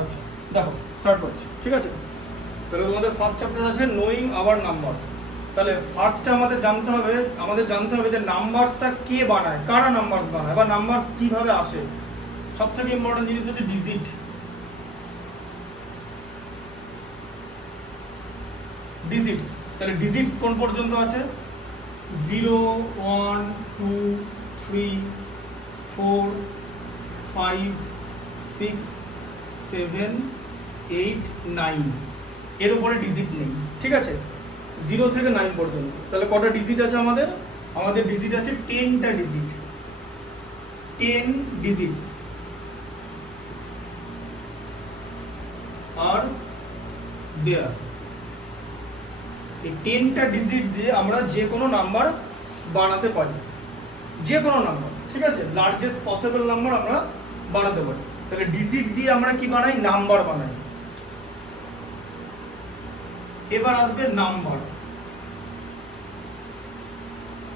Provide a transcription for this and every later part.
আচ্ছা দেখো স্টার্ট করছি, ঠিক আছে। তাহলে তোমাদের ফার্স্ট চ্যাপ্টার আছে নোয়িং আওয়ার নাম্বারস। তাহলে ফার্স্টে আমাদের জানতে হবে যে নাম্বারসটা কে বানায়, কারা নাম্বারস বানায় বা নাম্বারস কিভাবে আসে। সব থেকে ইম্পর্টেন্ট জিনিস হচ্ছে ডিজিটস। তাহলে ডিজিটস কোন পর্যন্ত আছে? 0 1 2 3 4 5 6 7 8 9 এর উপরে ডিজিট নেই, ঠিক আছে। 0 থেকে 9 পর্যন্ত। তাহলে কটা ডিজিট আছে আমাদের ডিজিট আছে 10টা ডিজিট, 10 ডিজিটস। আর দেয়ার এই 10টা ডিজিট দিয়ে আমরা যে কোনো নাম্বার বানাতে পারি, যে কোনো নাম্বার, ঠিক আছে। লার্জেস্ট পসিবল নাম্বার আমরা বানাতে পারি। তাহলে ডিজিট দিয়ে আমরা কি বানাই? নাম্বার বানাই। এবার আসবে নাম্বার।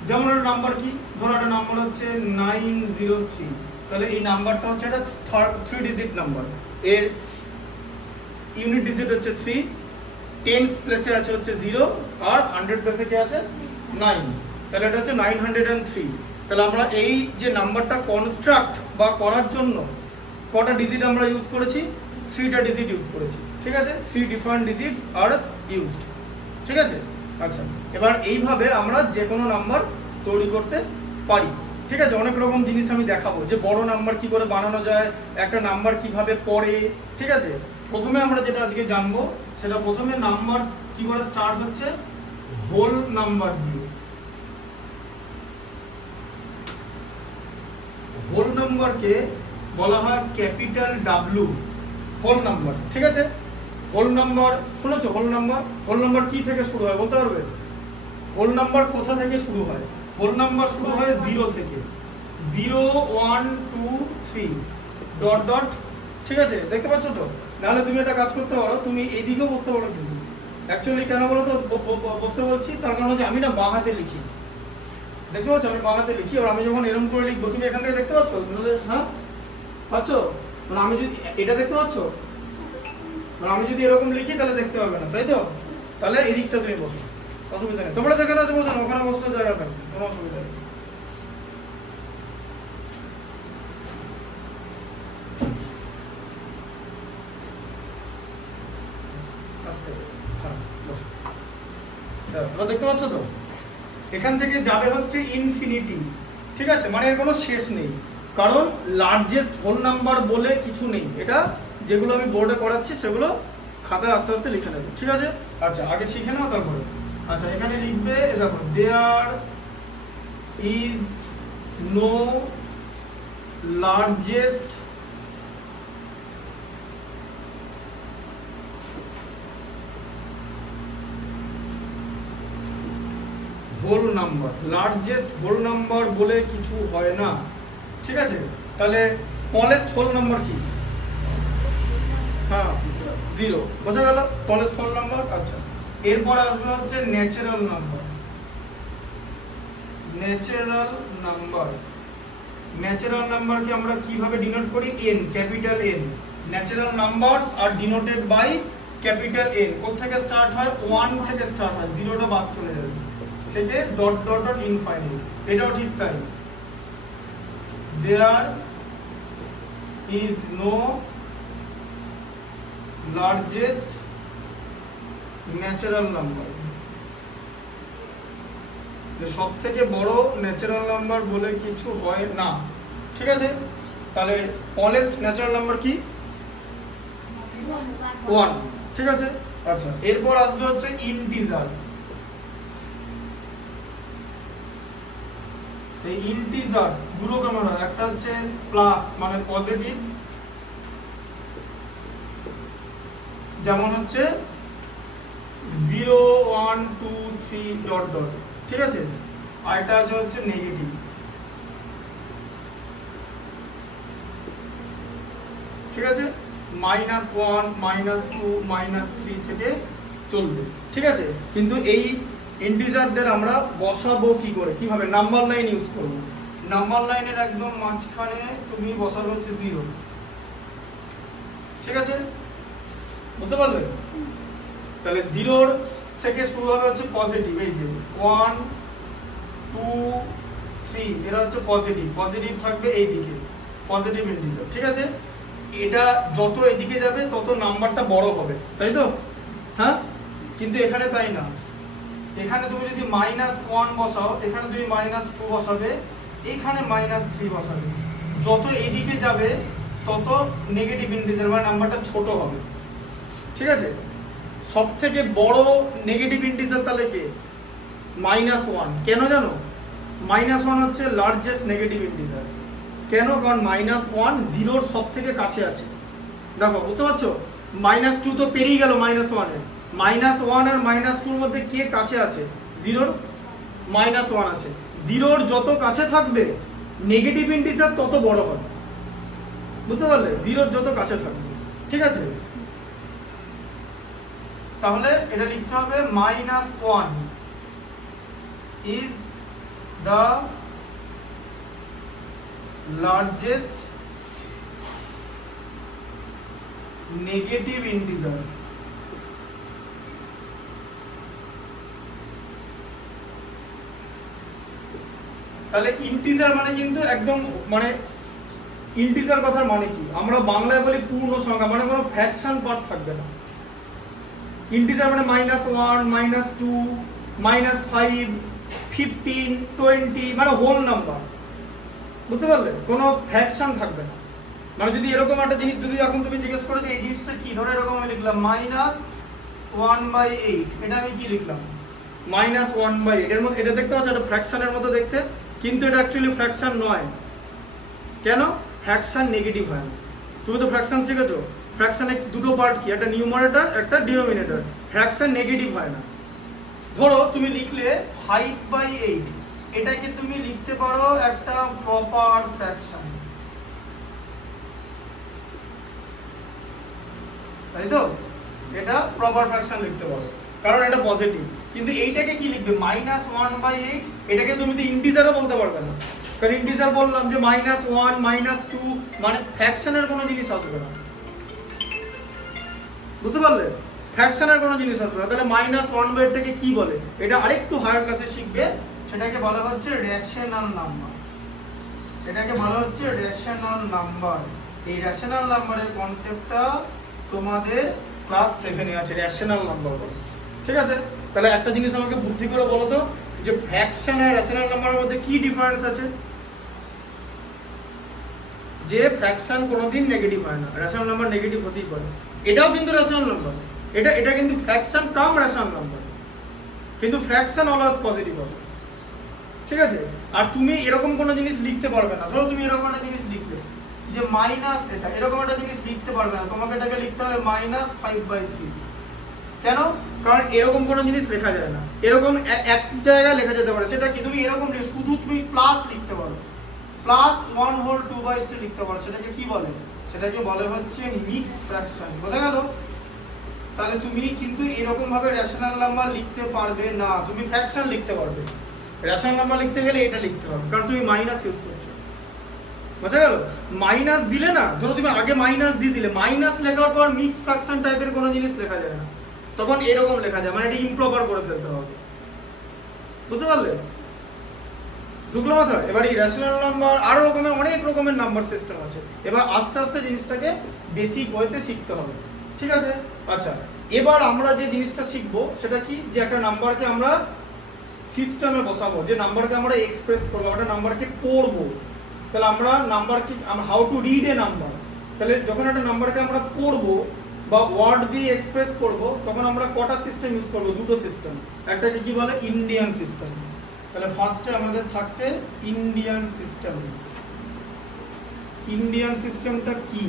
যেমন একটা নাম্বার কি, ধরো একটা নাম্বার হচ্ছে 903। তাহলে এই নাম্বারটা হচ্ছে একটা 3 ডিজিট নাম্বার। এর ইউনিট ডিজিট হচ্ছে 3, টেন্স প্লেসে আছে হচ্ছে 0, আর 100 প্লেসে কি আছে? 9। তাহলে এটা হচ্ছে 903। তাহলে আমরা এই যে নাম্বারটা কনস্ট্রাক্ট বা করার জন্য কটা ডিজিট আমরা ইউজ করেছি? 3টা ডিজিট ইউজ করেছি, ঠিক আছে। 3 ডিফারেন্ট ডিজিটস আর ইউজড, ঠিক আছে। আচ্ছা, এবার এইভাবে আমরা যে কোনো নাম্বার তৈরি করতে পারি, ঠিক আছে। অনেক রকম জিনিস আমি দেখাবো যে বড় নাম্বার কি করে বানানো যায়, একটা নাম্বার কিভাবে পড়ে, ঠিক আছে। প্রথমে আমরা যেটা আজকে জানবো সেটা প্রথমে নাম্বার কি করে স্টার্ট হচ্ছে, হোল নাম্বার দিয়ে। হোল নাম্বারকে বলা হয় ক্যাপিটাল ডাব্লিউ, হোল নাম্বার, ঠিক আছে। হোল নাম্বার শুনেছো? হোল নাম্বার কি থেকে শুরু হয় বলতে পারবে? হোল নাম্বার কোথা থেকে শুরু হয়? হোল নাম্বার শুরু হয় 0 থেকে, 0 1 2 3 ডট ডট, ঠিক আছে। দেখতে পাচ্ছ তো? নাহলে তুমি একটা কাজ করতে পারো, তুমি এইদিকেও বসতে পারো। কিন্তু অ্যাকচুয়ালি কেন বলো তো বসতে বলছি, তার কারণ হচ্ছে আমি না বাঁ হাতে লিখি, দেখতে পাচ্ছ? আমি বাঁ হাতে লিখি। এবার আমি যখন এরকম করে লিখবো, তুমি এখান থেকে দেখতে পাচ্ছ? হ্যাঁ পাচ্ছ? মানে আমি যদি এটা দেখতে পাচ্ছ, মানে আমি যদি এরকম লিখি তাহলে দেখতে পাবে না, তাই তো? তাহলে এই দিকটা তুমি বসো, অসুবিধা নেই। তোমরা যেখানে আছে বসো না, ওখানে বসলে জায়গা থাকবে, কোনো অসুবিধা নেই। দেখতে পাচ্ছ তো? এখান থেকে যাবে হচ্ছে ইনফিনিটি, ঠিক আছে। মানে এর কোনো শেষ নেই, কারণ লার্জেস্ট হোল নাম্বার বলে কিছু নেই। এটা যেগুলো আমি বোর্ডে করাচ্ছি সেগুলো খাতায় আস্তে আস্তে লিখে নেবে, ঠিক আছে। আচ্ছা, আগে শিখে নাও তারপরে। আচ্ছা, এখানে লিখবে দেখো, there is no largest whole number. Largest whole number বলে কিছু হয় না, ঠিক আছে। তাহলে স্মলেস্ট হোল নাম্বার কি? হ্যাঁ, 0, বোঝা গেল? Smallest whole number. আচ্ছা, এরপর আসবে হচ্ছে ন্যাচারাল নাম্বার। ন্যাচারাল নাম্বারকে আমরা কিভাবে ডিনোট করি? n, capital N। Natural numbers are denoted by capital N। কোথা থেকে স্টার্ট হয়? 1 থেকে স্টার্ট হয়, 0টা বাদ চলে যাবে, থেকে ডট ডট ডট ইনফাইনাইট। এটাও ঠিক তাই। There is no largest natural number. সব থেকে বড় ন্যাচারাল নাম্বার বলে কিছু হয় না, ঠিক আছে। তাহলে স্মলেস্ট ন্যাচারাল নাম্বার কি? 1, ঠিক আছে। আচ্ছা, এরপর আসবে হচ্ছে ইন্টিজার। এই ইন্টিজার্স দুটো কেমন হয়? একটা হচ্ছে প্লাস মানে পজিটিভ, যেমন হচ্ছে 0 1 2 3 ডট ডট, ঠিক আছে। আর এটা আছে হচ্ছে নেগেটিভ, ঠিক আছে। -1 -2 -3 থেকে চলবে, ঠিক আছে। কিন্তু এই ইন্টিজারদের আমরা বসাবো কি করে, কিভাবে? নাম্বার লাইন ইউজ করব। নাম্বার লাইনের একদম মাঝখানে তুমি বসাবে হচ্ছে 0, ঠিক আছে, বুঝতে পারলে? তাহলে 0 থেকে শুরু হবে হচ্ছে পজিটিভ, এই যে 1 2 3 এরা হচ্ছে পজিটিভ, পজিটিভ থাকবে এই দিকে, পজিটিভ ইন্টিজার। ঠিক আছে, এটা যত এদিকে যাবে তত নাম্বারটা বড় হবে, তাই তো? হ্যাঁ, কিন্তু এখানে তাই না। এখানে তুমি যদি -1 বসাও, এখানে তুমি -2 বসাবে, এখানে -3 বসাবে, যত এদিকে যাবে তত নেগেটিভ ইন্টিজার মানে নাম্বারটা ছোট হবে। ঠিক আছে, সব থেকে বড় নেগেটিভ ইন্টিজার তাহলে কে? -1। কেন জানো? -1 হচ্ছে লার্জেস্ট নেগেটিভ ইন্টিজার। কেন? কারণ -1 0-র সব থেকে কাছে আছে। দেখো, বুঝতে পারছো? -2 তো পেরিয়ে গেল -1 এর, -1 আর -2-র মধ্যে কে কাছে আছে? 0-র -1 আছে। 0-র যত কাছে থাকবে নেগেটিভ ইন্টিজার তত বড় হবে, বুঝতে পারলে? 0-র যত কাছে থাকবে। ঠিক আছে, তাহলে এটা লিখতে হবে -1 is the largest negative integer. তাহলে ইন্টিজার মানে কিন্তু একদম মানে ইন্টিজার কথার মানে কি? আমরা বাংলায় বলি পূর্ণ সংখ্যা, মানে কোনো ফ্র্যাকশন পার্ট থাকবে না। ইন্টিজার মানে -1 -2 -5 15 20 মানে হোল নাম্বার, বুঝতে পারলে? কোনো ফ্র্যাকশন থাকবে না। মানে যদি এরকম একটা জিনিস যদি এখন তুমি জিজ্ঞেস করো যে এই জিনিসটা কি, ধরো এরকম আমি লিখলাম -1/8, এটা আমি কি লিখলাম? -1/8। এর মধ্যে এটা দেখতে পাচ্ছ একটা ফ্র্যাকশনের মতো দেখতে, কিন্তু এটা অ্যাকচুয়ালি ফ্র্যাকশন নয়। কেন? ফ্র্যাকশন নেগেটিভ হয় না। তুমি তো ফ্র্যাকশন শিখেছো, ফ্র্যাকশনে দুটো পার্ট কি, একটা নিউমারেটর একটা ডিনোমিনেটর। ফ্র্যাকশন নেগেটিভ হয় না। ধরো তুমি লিখলে 5/8, এটাকে তুমি লিখতে পারো একটা প্রপার ফ্র্যাকশন, তাই তো? এটা প্রপার ফ্র্যাকশন লিখতে পারো কারণ এটা পজিটিভ। কিন্তু এইটাকে কি লিখবে? -1/8, এটাকে তুমি তো ইন্টিজারও বলতে পারবে না, কারণ ইন্টিজার বললাম যে -1 -2 মানে ফ্র্যাকশনের কোনো জিনিস আসবে না, বুঝতে পারলে? ফ্র্যাকশনের কোনো জিনিস আসবে না। তাহলে -1/8টাকে কি বলে? এটা আরেকটু হায়ার ক্লাসে শিখবে, সেটাকে বলা হচ্ছে রেশনাল নাম্বার। এটাকে বলা হচ্ছে রেশনাল নাম্বার। এই রেশনাল নাম্বারের কনসেপ্টটা তোমাদের ক্লাস 7-এ আছে, রেশনাল নাম্বার বলে। ঠিক আছে, তাহলে একটা জিনিস আমাকে বুদ্ধি করে বলো তো, যে ফ্র্যাকশন আর রেশনাল নাম্বারের মধ্যে কি ডিফারেন্স আছে? যে ফ্র্যাকশন কোনোদিন নেগেটিভ হয় না, রেশনাল নাম্বার নেগেটিভ হতেই পারে। এটাও কিন্তু রেশনাল নাম্বার, এটা কিন্তু ফ্র্যাকশন কাম রেশনাল নাম্বার, কিন্তু ফ্র্যাকশন অলওয়েজ পজিটিভ হবে। ঠিক আছে, আর তুমি এরকম কোনো জিনিস লিখতে পারবে না। ধরো তুমি এরকম একটা জিনিস লিখবে যে মাইনাস, এটা এরকম একটা জিনিস লিখতে পারবে না, তোমাকে এটাকে লিখতে হবে -5/3। কেন? কারণ এরকম কোনো জিনিস লেখা যায় না। এরকম এক জায়গায় লেখা যেতে পারে, সেটা কি? তুমি এরকম শুধু তুমি প্লাস লিখতে পারো, +1/2/3 লিখতে পারো। সেটাকে কি বলে? সেটাকে বলে হচ্ছে মিক্সড ফ্র্যাকশন। বোঝা গেল? তাহলে তুমি কিন্তু এরকম ভাবে রেশনাল নাম্বার লিখতে পারবে না, তুমি ফ্র্যাকশন লিখতে পারবে। রেশনাল নাম্বার লিখতে গেলে এটা লিখতে হবে, কারণ তুমি মাইনাস ইউজ করছো। বোঝা গেল? মাইনাস দিলে না, ধরো তুমি আগে মাইনাস দিয়ে দিলে, মাইনাস লেখার পর মিক্স ফ্র্যাকশন টাইপের কোনো জিনিস লেখা যায় না, তখন এরকম লেখা যায়, মানে এটা ইমপ্রপার করে ফেলতে হবে। বুঝতে পারলে? ঢুকলো মাথায়? এবার এই রেশনাল নাম্বার আরো রকমের অনেক রকমের নাম্বার সিস্টেম আছে। এবার আস্তে আস্তে জিনিসটাকে বেসিক ওয়েতে শিখতে হবে। ঠিক আছে, আচ্ছা এবার আমরা যে জিনিসটা শিখবো সেটা কি, যে একটা নাম্বারকে আমরা সিস্টেমে বসাবো, যে নাম্বারকে আমরা এক্সপ্রেস করবো, একটা নাম্বারকে পড়বো। তাহলে আমরা নাম্বারকে how to read a number, তাহলে যখন একটা নাম্বারকে আমরা পড়বো বা ওয়ার্ড দিয়ে এক্সপ্রেস করবো, তখন আমরা কটা সিস্টেম ইউজ করবো? দুটো সিস্টেম। একটাকে কি বলে? Indian system. তাহলে ফার্স্টে আমাদের থাকছে ইন্ডিয়ান সিস্টেম। ইন্ডিয়ান সিস্টেমটা কি?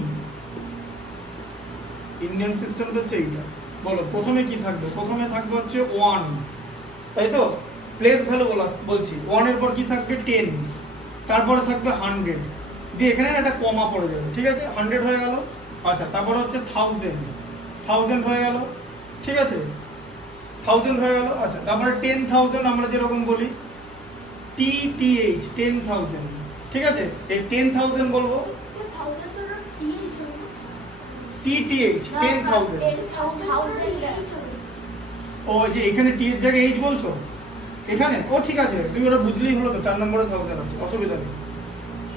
ইন্ডিয়ান সিস্টেমটা হচ্ছে এইটা। বলো প্রথমে কি থাকবে? প্রথমে থাকবে হচ্ছে 1, তাই তো? প্লেস ভ্যালু বলছি, 1 এর পর কি থাকবে? 10, তারপরে থাকবে 100, দিয়ে এখানে একটা কমা পড়ে যাবে। ঠিক আছে, 100 হয়ে গেল। আচ্ছা, তারপরে হচ্ছে 1000 হয়ে গেল। ঠিক আছে, 1000 হয়ে গেল। আচ্ছা, তারপরে 10,000 আমরা যেরকম বলি TTH 10,000। ঠিক আছে, এই 10,000 বলবো। TTH 10,000। ও যে এখানে T এর জায়গায় H বলছো এখানে, ও ঠিক আছে, তুমি ওটা বুঝলেই হলো তো, 4 নম্বরে 1000 আছে, অসুবিধা নেই।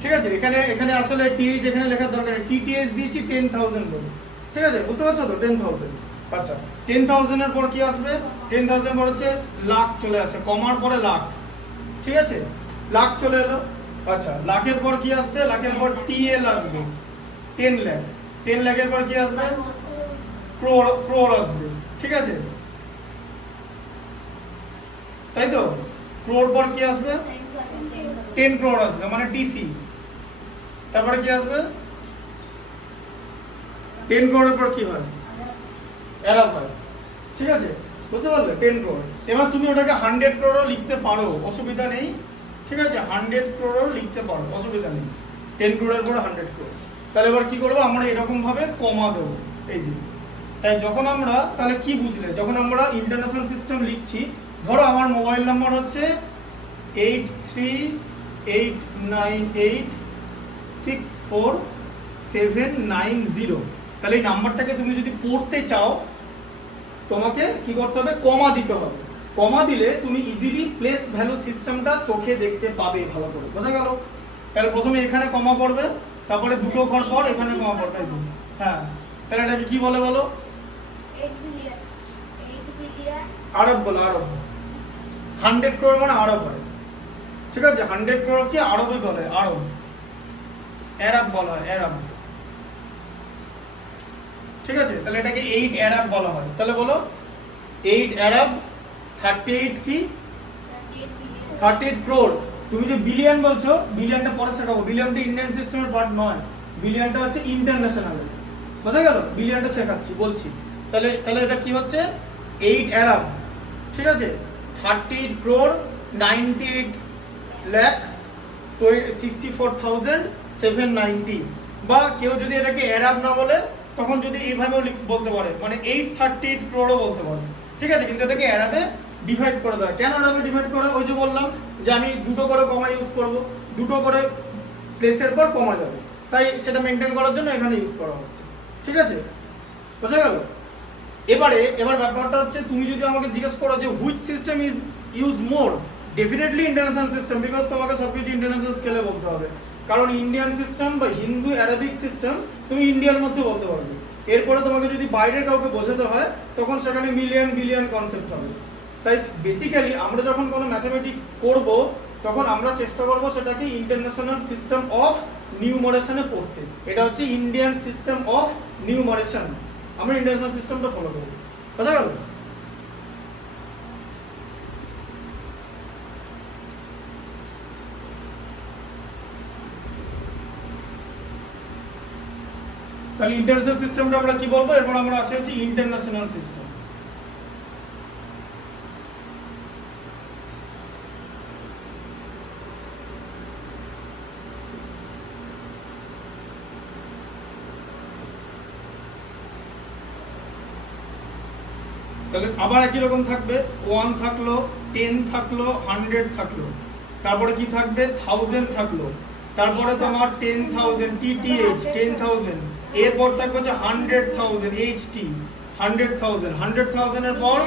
ঠিক আছে, এখানে আসলে TH এখানে লেখার দরকার নেই, TTH দিয়েছি 10,000 বলে। ঠিক আছে, বুঝতে পারছো তো? 10,000। আচ্ছা, 10,000 এর পর কি আসবে? 10,000 পর হচ্ছে লাখ চলে আসে, কমার পরে লাখ। ঠিক আছে, লাখ চলে এলো। আচ্ছা, লাখের পর কি আসবে? লাখের পর TL আসবে, 10 লাখ। 10 লাখের পর কি আসবে? ক্রোড় আসবে। ঠিক আছে, তাই তো? ক্রোড় পর কি আসবে? 10 ক্রোড় আসবে, মানে TC। তারপরে কি আসবে? 10 ক্রোড়ের পর কি হয়? অ্যারাব হয়। ঠিক আছে, বুঝতে পারলে? 10 ক্রোড়। এবার তুমি ওটাকে 100 ক্রোড়ও লিখতে পারো, অসুবিধা নেই। ঠিক আছে, 100 ক্রোড়ও লিখতে পারো, অসুবিধা নেই। 10 ক্রোড়ের পর 100 ক্রোড়। তাহলে এবার কি করবো? আমরা এরকম ভাবে কমা দেবো, এই যে। তাই যখন আমরা, তাহলে কি বুঝলে? যখন আমরা ইন্টারন্যাশনাল সিস্টেম লিখছি, ধরো আমার মোবাইল নাম্বার হচ্ছে 8389864790। তাহলে এই নাম্বারটাকে তুমি যদি পড়তে চাও, তোমাকে কি করতে হবে? কমা দিতে হবে। কমা দিলে তুমি ইজিলি প্লেস ভ্যালু সিস্টেমটা চোখে দেখতে পাবে ভালো করে। বোঝা গেল? তাহলে প্রথমে এখানে কমা পড়বে, তারপরে দুটো ঘর পর এখানে কমা পড়বে। হ্যাঁ, তাহলে এটাকে কি বলে বলো? আরব বলো, আরব। 100 ক্রোড় মানে আরব হয়। ঠিক আছে, 100 ক্রোড় কি আরবই বলে, আরব। অ্যারাব বলা হয়, অ্যারাব। ঠিক আছে, তাহলে এটাকে 8 অ্যারাব বলা হয়। তাহলে বলো 8 অ্যারাব, 38 কি? 38 ক্রোড়। তুমি যে বিলিয়ন বলছো, বিলিয়নটা পরে শেখাবো। বিলিয়নটা ইন্ডিয়ান সিস্টেমের পার্ট নয়, বিলিয়নটা হচ্ছে ইন্টারন্যাশনাল। বোঝা গেল? বিলিয়নটা শেখাচ্ছি, বলছি। তাহলে এটা কি হচ্ছে? 8 অ্যারাব। ঠিক আছে, 38 ক্রোড় 98 লাখ 64,790। বা কেউ যদি এটাকে অ্যারাব না বলে, তখন যদি এইভাবেও বলতে পারে, মানে 838 ক্রোড়ও বলতে পারে। ঠিক আছে, কিন্তু এটাকে অ্যারাবে ডিভাইড করে দেয়। কেন অ্যারাবে ডিভাইড করে? ওই যে বললাম যে আমি দুটো করে কমা ইউজ করব, দুটো করে প্লেসের পর কমা যাবে, তাই সেটা মেনটেন করার জন্য এখানে ইউজ করা হচ্ছে। ঠিক আছে, বোঝা গেল? এবার ব্যাপারটা হচ্ছে, তুমি যদি আমাকে জিজ্ঞেস করো যে which system is use more, definitely international system, because তোমাকে সবকিছু ইন্টারন্যাশনাল স্কেলে বলতে হবে। কারণ ইন্ডিয়ান সিস্টেম বা হিন্দু অ্যারাবিক সিস্টেম তুমি ইন্ডিয়ার মধ্যে বলতে পারবে। এরপরে তোমাকে যদি বাইরের কাউকে বোঝাতে হয়, তখন সেখানে মিলিয়ন বিলিয়ন কনসেপ্ট হবে। তাই বেসিক্যালি আমরা যখন কোনো ম্যাথমেটিক্স করব, তখন আমরা চেষ্টা করব সেটাকে ইন্টারন্যাশনাল সিস্টেম অফ নিউমারেশনে পড়তে। এটা হচ্ছে ইন্ডিয়ান সিস্টেম অফ নিউমারেশন, আমরা ইন্টারন্যাশনাল সিস্টেমটা ফলো করব। বোঝা গেল? তাহলে ইন্টারন্যাশনাল সিস্টেমটা আমরা কি বলবো? এরপর আমরা আসি হচ্ছে ইন্টারন্যাশনাল সিস্টেম। তাহলে আবার একই রকম থাকবে, 1 থাকলো, 10 থাকলো, 100 থাকলো, তারপরে কি থাকবে? 1000 থাকলো, তারপরে তোমার 10,000 TTH 10,000, এরপর থাকবে হচ্ছে 100,000 HT 100,000, 100,000 এর পর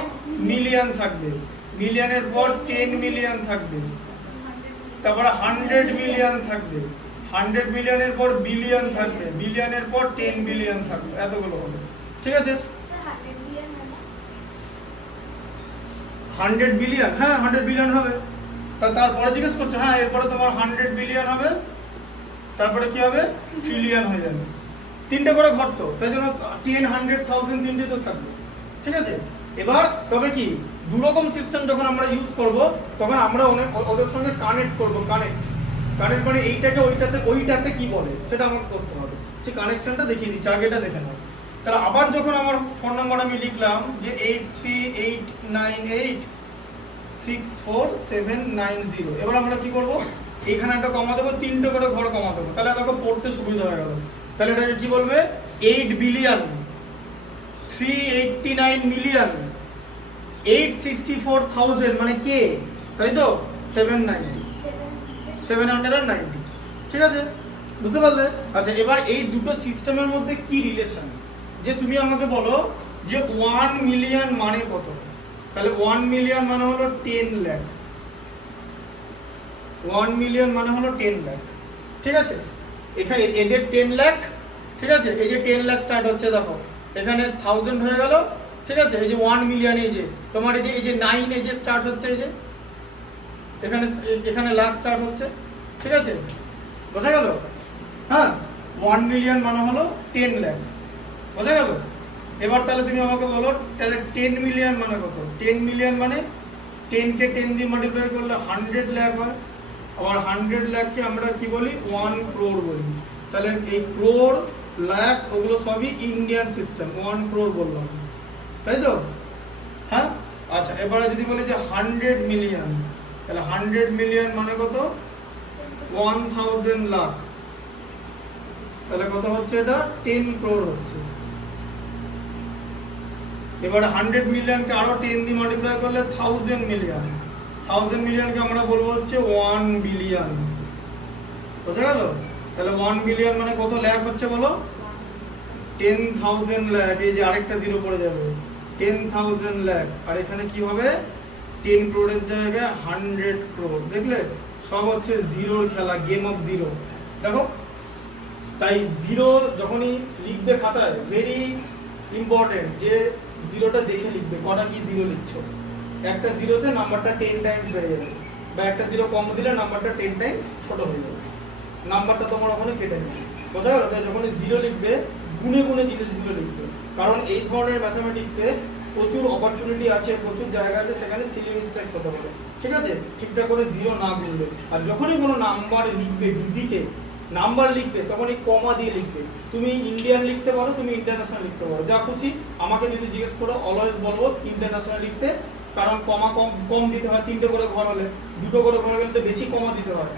মিলিয়ন থাকবে, মিলিয়নের পর 10 মিলিয়ন থাকবে, তারপরে 100 মিলিয়ন থাকবে, 100 মিলিয়নের পর বিলিয়ন থাকবে, বিলিয়নের পর 10 বিলিয়ন থাকবে, এতগুলো হবে। ঠিক আছে, 100 বিলিয়ন, হ্যাঁ 100 বিলিয়ন হবে। তারপরে জিজ্ঞেস করছো, হ্যাঁ এরপরে তোমার 100 বিলিয়ন হবে, তারপরে কি হবে? ট্রিলিয়ন হয়ে যাবে। তিনটে করে ঘর তো, তাই জন্য 10, 100, 1000 তিনটে তো থাকবে। ঠিক আছে, এবার তবে কি দুরকম সিস্টেম যখন আমরা ইউজ করব, তখন আমরা ওদের সঙ্গে কানেক্ট করব। কানেক্ট মানে এইটাকে ওইটাতে কি বলে সেটা আমাকে করতে হবে। সেই কানেকশনটা দেখিয়ে দিচ্ছি, আগে এটা দেখে নাও। তাহলে আবার যখন আমার ফোন নাম্বার আমি লিখলাম যে 8389864790, এবার আমরা কি করব? এখানে একটা কমা দেবো, তিনটে করে ঘর কমা দেবো, তাহলে এটাকে পড়তে সুবিধা হয়ে গেল। তাহলে এটাকে কি বলবে? 8 বিলিয়ন 389 মিলিয়ন 864,000, মানে কে, তাই তো 790। ঠিক আছে, বুঝতে পারলে? আচ্ছা, এবার এই দুটো সিস্টেমের মধ্যে কি রিলেশন যে তুমি আমাকে বলো যে 1 মিলিয়ন মানে কত, তাহলে 1 মিলিয়ন মানে হলো 10 লাখ। 1 মিলিয়ন মানে হলো 10 লাখ, ঠিক আছে। এখানে এদের 10 লাখ, ঠিক আছে। এই যে 10 লাখ স্টার্ট হচ্ছে, দেখো এখানে 1000 হয়ে গেল, ঠিক আছে। এই যে 1 মিলিয়ন, এই যে তোমার এই যে 9, এই যে স্টার্ট হচ্ছে, এই যে এখানে লাখ স্টার্ট হচ্ছে, ঠিক আছে, বোঝা গেল? হ্যাঁ, 1 মিলিয়ন মানে হলো 10 লাখ, বোঝা গেল? এবার তাহলে তুমি আমাকে বলো তাহলে 10 মিলিয়ন মানে কত। 10 মিলিয়ন মানে 10 কে 10 দিয়ে মাল্টিপ্লাই করলে 100 লাখ হয়। আবার 100 লাখকে আমরা কি বলি, 1 crore বলি। তাহলে এই ক্রোড়, লাখ ওগুলো সবই ইন্ডিয়ান সিস্টেম, 1 crore বললাম, তাই তো? হ্যাঁ, আচ্ছা। এবারে যদি বলি যে 100 মিলিয়ন, তাহলে 100 মিলিয়ন মানে কত, 1000 লাখ। তাহলে কত হচ্ছে, এটা 10 crore হচ্ছে। এবারে 100 মিলিয়নকে আরো 10 দিয়ে মাল্টিপ্লাই করলে 1000 মিলিয়ন। 1000 মিলিয়নকে আমরা বলবো হচ্ছে 1 বিলিয়ন, বুঝা গেল? তাহলে 1 বিলিয়ন মানে কত লাখ হচ্ছে বলো, 10,000 লাখ। এই যে আরেকটা জিরো পড়ে যাবে, 10,000 লাখ। আর এখানে কি হবে, 10 ক্রোড়ের জায়গায় 100 ক্রোড়। দেখলে সব হচ্ছে জিরোর খেলা, গেম অফ জিরো। দেখো, তাই জিরো যখনই লিখবে খাতায়, ভেরি ইম্পর্টেন্ট যে জিরোটা দেখে লিখবে, কটা কি জিরো লিখছো। একটা জিরোতে নাম্বারটা 10 টাইমস বেড়ে যাবে, বা একটা জিরো কম দিলে নাম্বারটা 10 টাইমস ছোট হয়ে যাবে, নাম্বারটা তোমার ওখানে কেটে নেবে, বোঝা গেল? তাই যখন জিরো লিখবে, গুনে গুনে জিনিসগুলো লিখবে, কারণ এই ধরনের ম্যাথামেটিক্সে প্রচুর অপরচুনিটি আছে, প্রচুর জায়গা আছে, সেখানে সিলি মিস্টেকস হতে পারে, ঠিক আছে, ঠিকঠাক করে জিরো না গুনলে। আর যখনই কোনো নাম্বার লিখবে, ডিজিটে নাম্বার লিখবে, তখনই কমা দিয়ে লিখবে। তুমি ইন্ডিয়ান লিখতে পারো, তুমি ইন্টারন্যাশনাল লিখতে পারো, যা খুশি। আমাকে যদি জিজ্ঞেস করো, অলওয়েজ বলবো ইন্টারন্যাশনাল লিখতে, কারণ কমা কম কম দিতে হয়। 3টে করে ঘর হলে, 2টো করে ঘর হলে তো বেশি কমা দিতে হয়,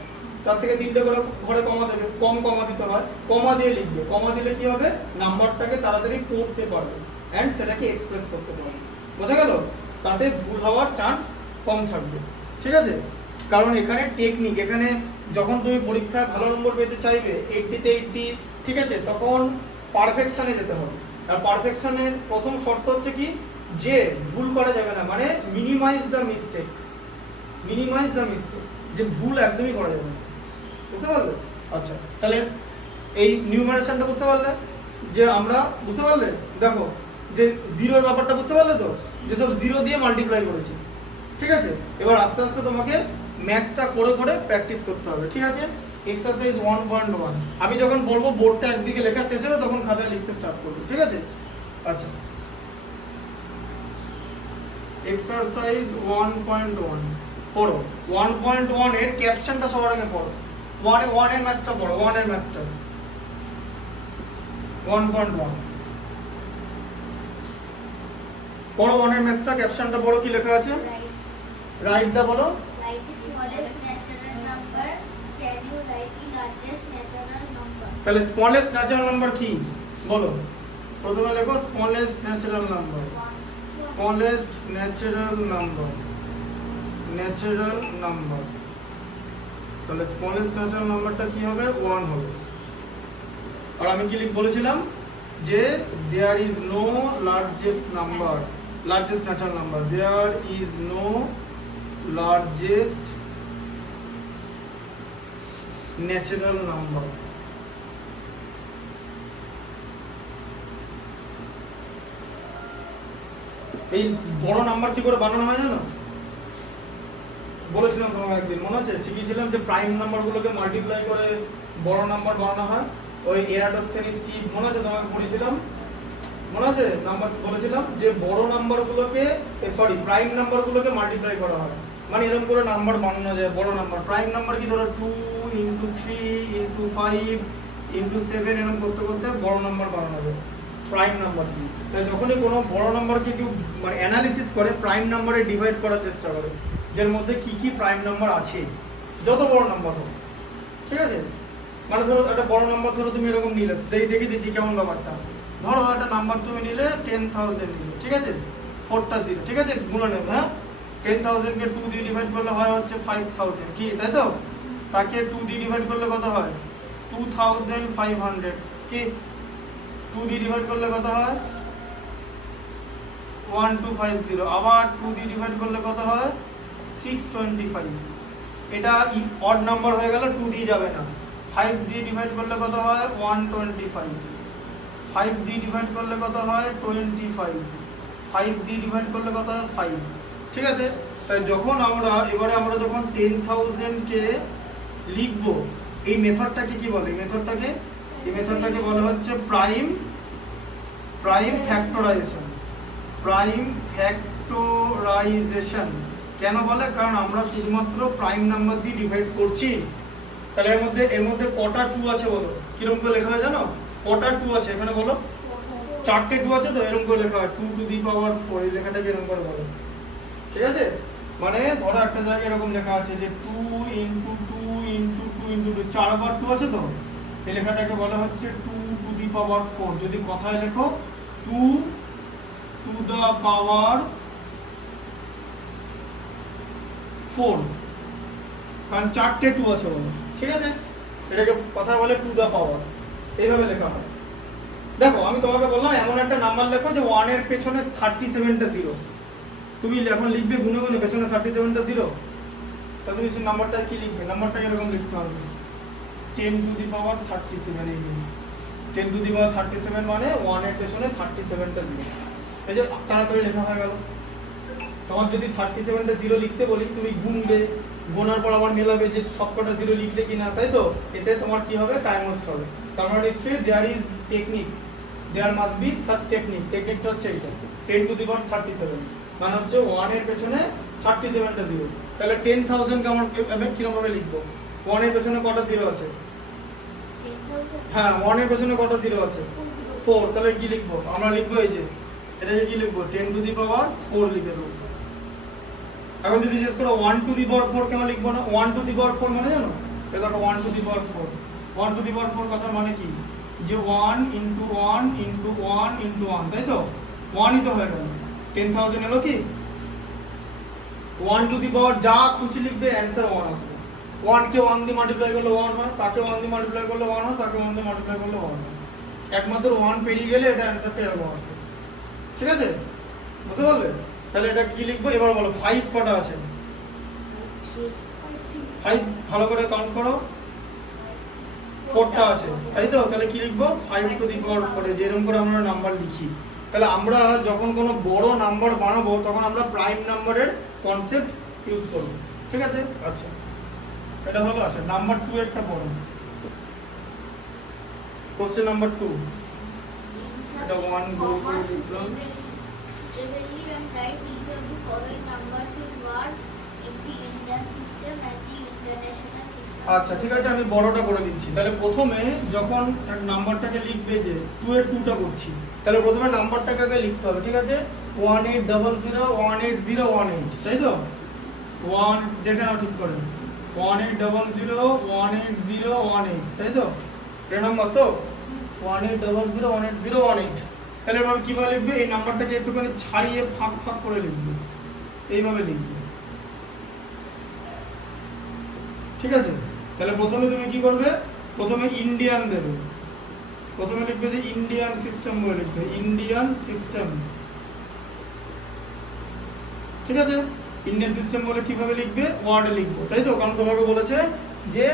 তার থেকে 3টে করে ঘরে কমা দেবে, কম কমা দিতে হয়। কমা দিয়ে লিখবে, কমা দিলে কি হবে, নাম্বারটাকে তাড়াতাড়ি পড়তে পারবে অ্যান্ড সেটাকে এক্সপ্রেস করতে পারবে, বোঝা গেল? তাতে ভুল হওয়ার চান্স কম থাকবে, ঠিক আছে। কারণ এখানে টেকনিক, এখানে যখন তুমি পরীক্ষায় ভালো নম্বর পেতে চাইবে, 80তে 80, ঠিক আছে, তখন পারফেকশনে যেতে হবে। আর পারফেকশনের প্রথম শর্ত হচ্ছে কি, যে ভুল করা যাবে না, মানে minimise the mistake, minimise the mistakes, যে ভুল একদমই করা যাবে না, বুঝতে পারলে? আচ্ছা, তাহলে এই নিউমারেশনটা বুঝতে পারলে, যে আমরা বুঝতে পারলে, দেখো যে জিরোর ব্যাপারটা বুঝতে পারলে তো, যেসব জিরো দিয়ে মাল্টিপ্লাই করেছি, ঠিক আছে। এবার আস্তে আস্তে তোমাকে ম্যাথসটা করে করে প্র্যাকটিস করতে হবে, ঠিক আছে। এক্সারসাইজ 1.1 আমি যখন বলবো বোর্ডটা একদিকে লেখা শেষ হবে, তখন খাতায় লিখতে স্টার্ট করবে, ঠিক আছে। আচ্ছা, এক্সারসাইজ 1.1 পড়ো। 1.1 এর ক্যাপশনটা সবার আগে পড়ো। 1 এর ম্যাথসটা পড়ো, 1 এর ম্যাথসটা 1.1 পড়ো। 1 এর ম্যাথসটা ক্যাপশনটা পড়ো, কি লেখা আছে, রাইট দা বলো। তাহলে স্মলেস্ট ন্যাচারাল নাম্বার কি বলো, প্রথমে লেখো smallest natural number, smallest natural number, natural number. তাহলে স্মলেস্ট ন্যাচারাল নাম্বারটা কি হবে, 1 হবে। আর আমি কি বলেছিলাম যে there is no largest number, largest natural number, there is no largest natural number. এই বড় নাম্বার কি করে বানানো হয় জানো, বলেছিলাম তোমাকে একদিন, মনে আছে, শিখিয়েছিলাম যে প্রাইম নাম্বারগুলোকে মাল্টিপ্লাই করে বড় নাম্বার বানানো হয়। ওই এরাটোস্থেনিস সিভ, মনে আছে তোমাকে পড়েছিলাম, মনে আছে, নাম্বার বলেছিলাম যে বড় নাম্বারগুলোকে, সরি, প্রাইম নাম্বারগুলোকে মাল্টিপ্লাই করা হয়, মানে এরকম করে নাম্বার বানানো যায় বড় নাম্বার। প্রাইম নাম্বার কি, ধরো 2 × 3 × 5 × 7, এরকম করতে করতে বড় নাম্বার বানানো যায় প্রাইম নাম্বার কি। তাই যখনই কোনো বড় নাম্বারকে কেউ মানে অ্যানালিসিস করে, প্রাইম নাম্বারে ডিভাইড করার চেষ্টা করে, যার মধ্যে কি কি প্রাইম নাম্বার আছে, যত বড় নাম্বার হোক, ঠিক আছে। মানে ধরো একটা বড় নাম্বার, ধরো তুমি এরকম নিলে, দেখে দিচ্ছি কেমন ব্যাপারটা। ধরো একটা নাম্বার তুমি নিলে 10,000 নিলে, ঠিক আছে, 4টা 0, ঠিক আছে, গুণে নেবে। হ্যাঁ, 10,000কে 2 দিয়ে ডিভাইড করলে হয় হচ্ছে 5,000, কি তাই তো? তাকে 2 দিয়ে ডিভাইড করলে কত হয়, 2,500, কি 2 দিয়ে ডিভাইড করলে কত হয় 1250, আবার 2 দিয়ে ডিভাইড করলে কত হয় 625। এটা অড নাম্বার হয়ে গেল, 2 দিয়ে যাবে না। 5 দিয়ে ডিভাইড করলে কত হয় 125, 5 দিয়ে ডিভাইড করলে কত হয় 25, 5 দিয়ে ডিভাইড করলে কত হয় 5। ঠিক আছে, তাই যখন এবারে আমরা যখন 10,000 কে লিখব, এই মেথডটাকে কি বলে? এই মেথডটাকে বলা হচ্ছে প্রাইম ফ্যাক্টরাইজেশন। প্রাইম ফ্যাক্টরাইজেশন কেন বলে? কারণ আমরা শুধুমাত্র প্রাইম নাম্বার দিয়ে ডিভাইড করছি। তাহলে এর মধ্যে কটা 2 আছে বলো? কিরকম করে লেখা হয় জানো? কটা 2 আছে এখানে বলো? 4টে 2 আছে তো, এরকম করে লেখা হয় 2 টু দি পাওয়ার 4। এই লেখাটাকে এরকম করে বলো। ঠিক আছে, মানে ধরো একটা জায়গায় এরকম লেখা আছে যে 2 ইন্টু 2 ইন্টু 2 ইন্টু 2, 4 বার 2 আছে তো, এই লেখাটাকে বলা হচ্ছে 2 টু দি পাওয়ার 4। যদি কথায় লেখো 2 টু দা পাওয়ার 4, কারণ 4টে 2 আছে বলো। ঠিক আছে, এটাকে কথায় বলে টু দা পাওয়ার, এইভাবে লেখা হয়। দেখো আমি তোমাকে বললাম এমন একটা নাম্বার লেখো যে 1 এর পেছনে 37টা 0। তুমি এখন লিখবে গুনে গুনে পেছনে 37টা 0, তা তুমি সেই নাম্বারটা কি লিখবে? নাম্বারটা এরকম লিখতে হবে 10 টু দি পাওয়ার 37। এই 10 টু দি পাওয়ার 37 মানে 1 এর পেছনে 37টা 0। এই যে তাড়াতাড়ি লেখা হয়ে গেল। তোমার যদি 37টা 0 লিখতে বলি, তুমি গুনবে, গোনার পর আবার মেলাবে যে সবকটা 0 লিখলে কিনা, তাই তো? এতে তোমার কি হবে? টাইম ওয়েস্ট হবে। তার মানে নিশ্চয়ই there is technique, there must be such technique. টেকনিকটা হচ্ছে এটা 10 টু দি পাওয়ার 37 মানে হচ্ছে 1 এর পেছনে 37টা 0। তাহলে 10,000 কে আমরা কিরকম ভাবে লিখবো? 1 এর পেছনে কটা 0 আছে? হ্যাঁ, 1 এর পেছনে কটা 0 আছে? 4। তাহলে কি লিখবো? আমরা লিখবো এই যে এটাকে কি লিখবো? 10 টু দি পাওয়ার 4 লিখে দেবো। এখন যদি জিজ্ঞেস করো 1 টু দি পাওয়ার 4 কেন লিখবো না? 1 টু দি পাওয়ার 4 মানে জানো? এই দেখো 1 to the power 4, 1 to the পাওয়ার 4 কথা মানে কি? যে 1 ইন্টু 1 ইন্টু 1 ইন্টু 1, তাই তো? 1ই তো হয়ে গেল। 10,000 এলো কি? 1 টু দি পাওয়ার যা খুশি লিখবে, অ্যান্সার 1 আসবে। 1 কে 1 দিয়ে মাল্টিপ্লাই করলে 1 হয়, তাকে 1 দিয়ে মাল্টিপ্লাই করলে 1 হয়, তাকে 1 দিয়ে মাল্টিপ্লাই করলে 1 হয়। একমাত্র 1 পেরিয়ে গেলে এটা অ্যান্সারটা এরকম আসবে। ঠিক আছে, বুঝতে পারলে? তাহলে এটা কি লিখবো এবার বলো? 5 কটা আছে? 5 ভালো করে কাউন্ট করো। 4টা আছে, তাই তো? তাহলে কি লিখবো? 5 টু দি পাওয়ার 4, যেরকম করে আমরা নাম্বার লিখি। তাহলে আমরা যখন কোনো বড় নাম্বার বানাবো তখন আমরা প্রাইম নাম্বারের কনসেপ্ট ইউজ করব। ঠিক আছে, আচ্ছা এটা হলো। আচ্ছা নাম্বার 2 একটা পড়ো, কোশ্চেন নাম্বার 2। এটা 1 গোল করে লিখলাম। আচ্ছা ঠিক আছে, আমি বড়টা করে দিচ্ছি। তাহলে প্রথমে যখন নাম্বারটাকে লিখবে, যে 2 এর 2টা করছি, তাহলে প্রথমে নাম্বারটাকে আগে লিখতে হবে। ঠিক আছে, 180018018018, তাই তো? 1 দেখে নাও ঠিক করে, 180018018018, তাই তো? এটা নাম্বার তো 1800188018। তাহলে এবার কিভাবে লিখবে? এই নাম্বারটাকে একটুখানি ছাড়িয়ে ফাঁক ফাঁক করে লিখবে, এইভাবে লিখবে। ঠিক আছে, তাহলে প্রথমে তুমি কি করবে? প্রথমে ইন্ডিয়ান দেবে, প্রথমে লিখবে যে ইন্ডিয়ান সিস্টেম বলে লিখবে, ইন্ডিয়ান সিস্টেম। ঠিক আছে, ইন্ডিয়ান সিস্টেম বলে কিভাবে লিখবে? ওয়ার্ডে লিখবো, তাই তো? কারণ তোমাকে বলেছে যে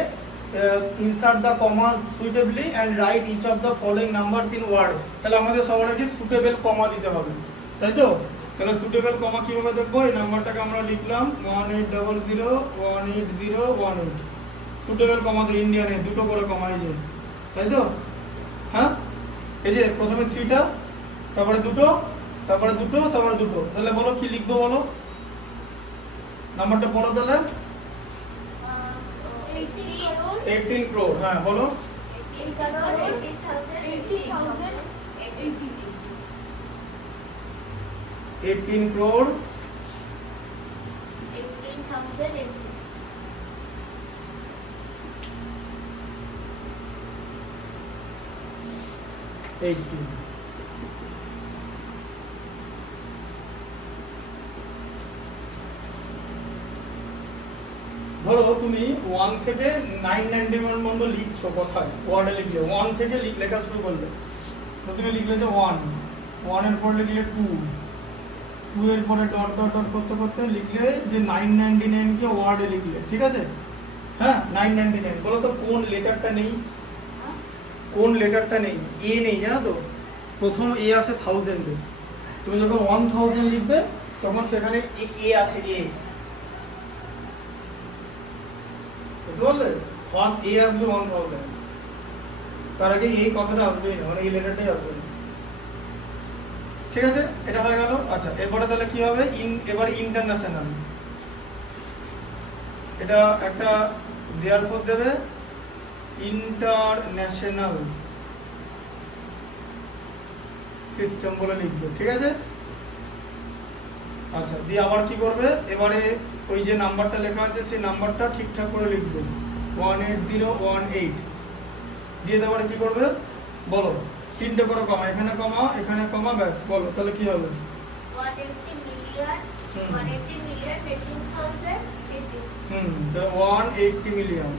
insert the commas suitably and write each of the following numbers in word. তাহলে আমাদের সবার আগে সুটেবল কমা দিতে হবে, তাই তো? তাহলে সুটেবল কমা কিভাবে দেখবো? এই নাম্বারটাকে আমরা লিখলাম 1800188018। সুটেবল কমা তো ইন্ডিয়ানে 2টো করে কমা, এই যে, তাই তো? হ্যাঁ, এই যে প্রথমে 3টা, তারপরে 2টো, তারপরে 2টো, তারপরে 2টো। তাহলে বলো কি লিখবো? বলো নাম্বারটা পড়ো তাহলে। 18 crore। হ্যাঁ বলো। 18 crore 18। ধরো তুমি 1 থেকে 991 পর্যন্ত লিখছো, কথায় ওয়ার্ডে লিখলে 1 থেকে লেখা শুরু করলে, প্রথমে লিখলে যে 1, 1 এর পরে লিখলে 2, 2 এর পরে ডট ডট ডট করতে করতে লিখলে যে 999 কে ওয়ার্ডে লিখলে, ঠিক আছে? হ্যাঁ 999 বলো তো কোন লেটারটা নেই? কোন লেটারটা নেই? এ নেই, জানো তো? প্রথম এ আসে 1000 এ, তুমি যখন 1000 লিখবে তখন সেখানে এ আসে, এ, বুঝতে পারলে? ফার্স্ট এ আসবে 1000, তার আগে এই কথাটা আসবেই না, মানে এই লেটারটাই আসবে না, ঠিক আছে? এটা হয়ে গেল। আচ্ছা এরপরে তাহলে কি হবে? এবার ইন্টারন্যাশনাল, এটা একটা দেয়ারফর দেবে ইন্টারন্যাশনাল সিস্টেম বলে লিখবে, ঠিক আছে? আচ্ছা দিয়ে আবার কি করবে? এবারে ওই যে নাম্বারটা লেখা আছে সেই নাম্বারটা ঠিকঠাক করে লিখবে 18018 দিয়ে দেওয়ারে কি করবে বলো? তিনটে করে কমা, এখানে কমা, এখানে কমা, ব্যাস বলো তাহলে কি হবে? 180 মিলিয়ন 18,000,000 তো 180 মিলিয়ন।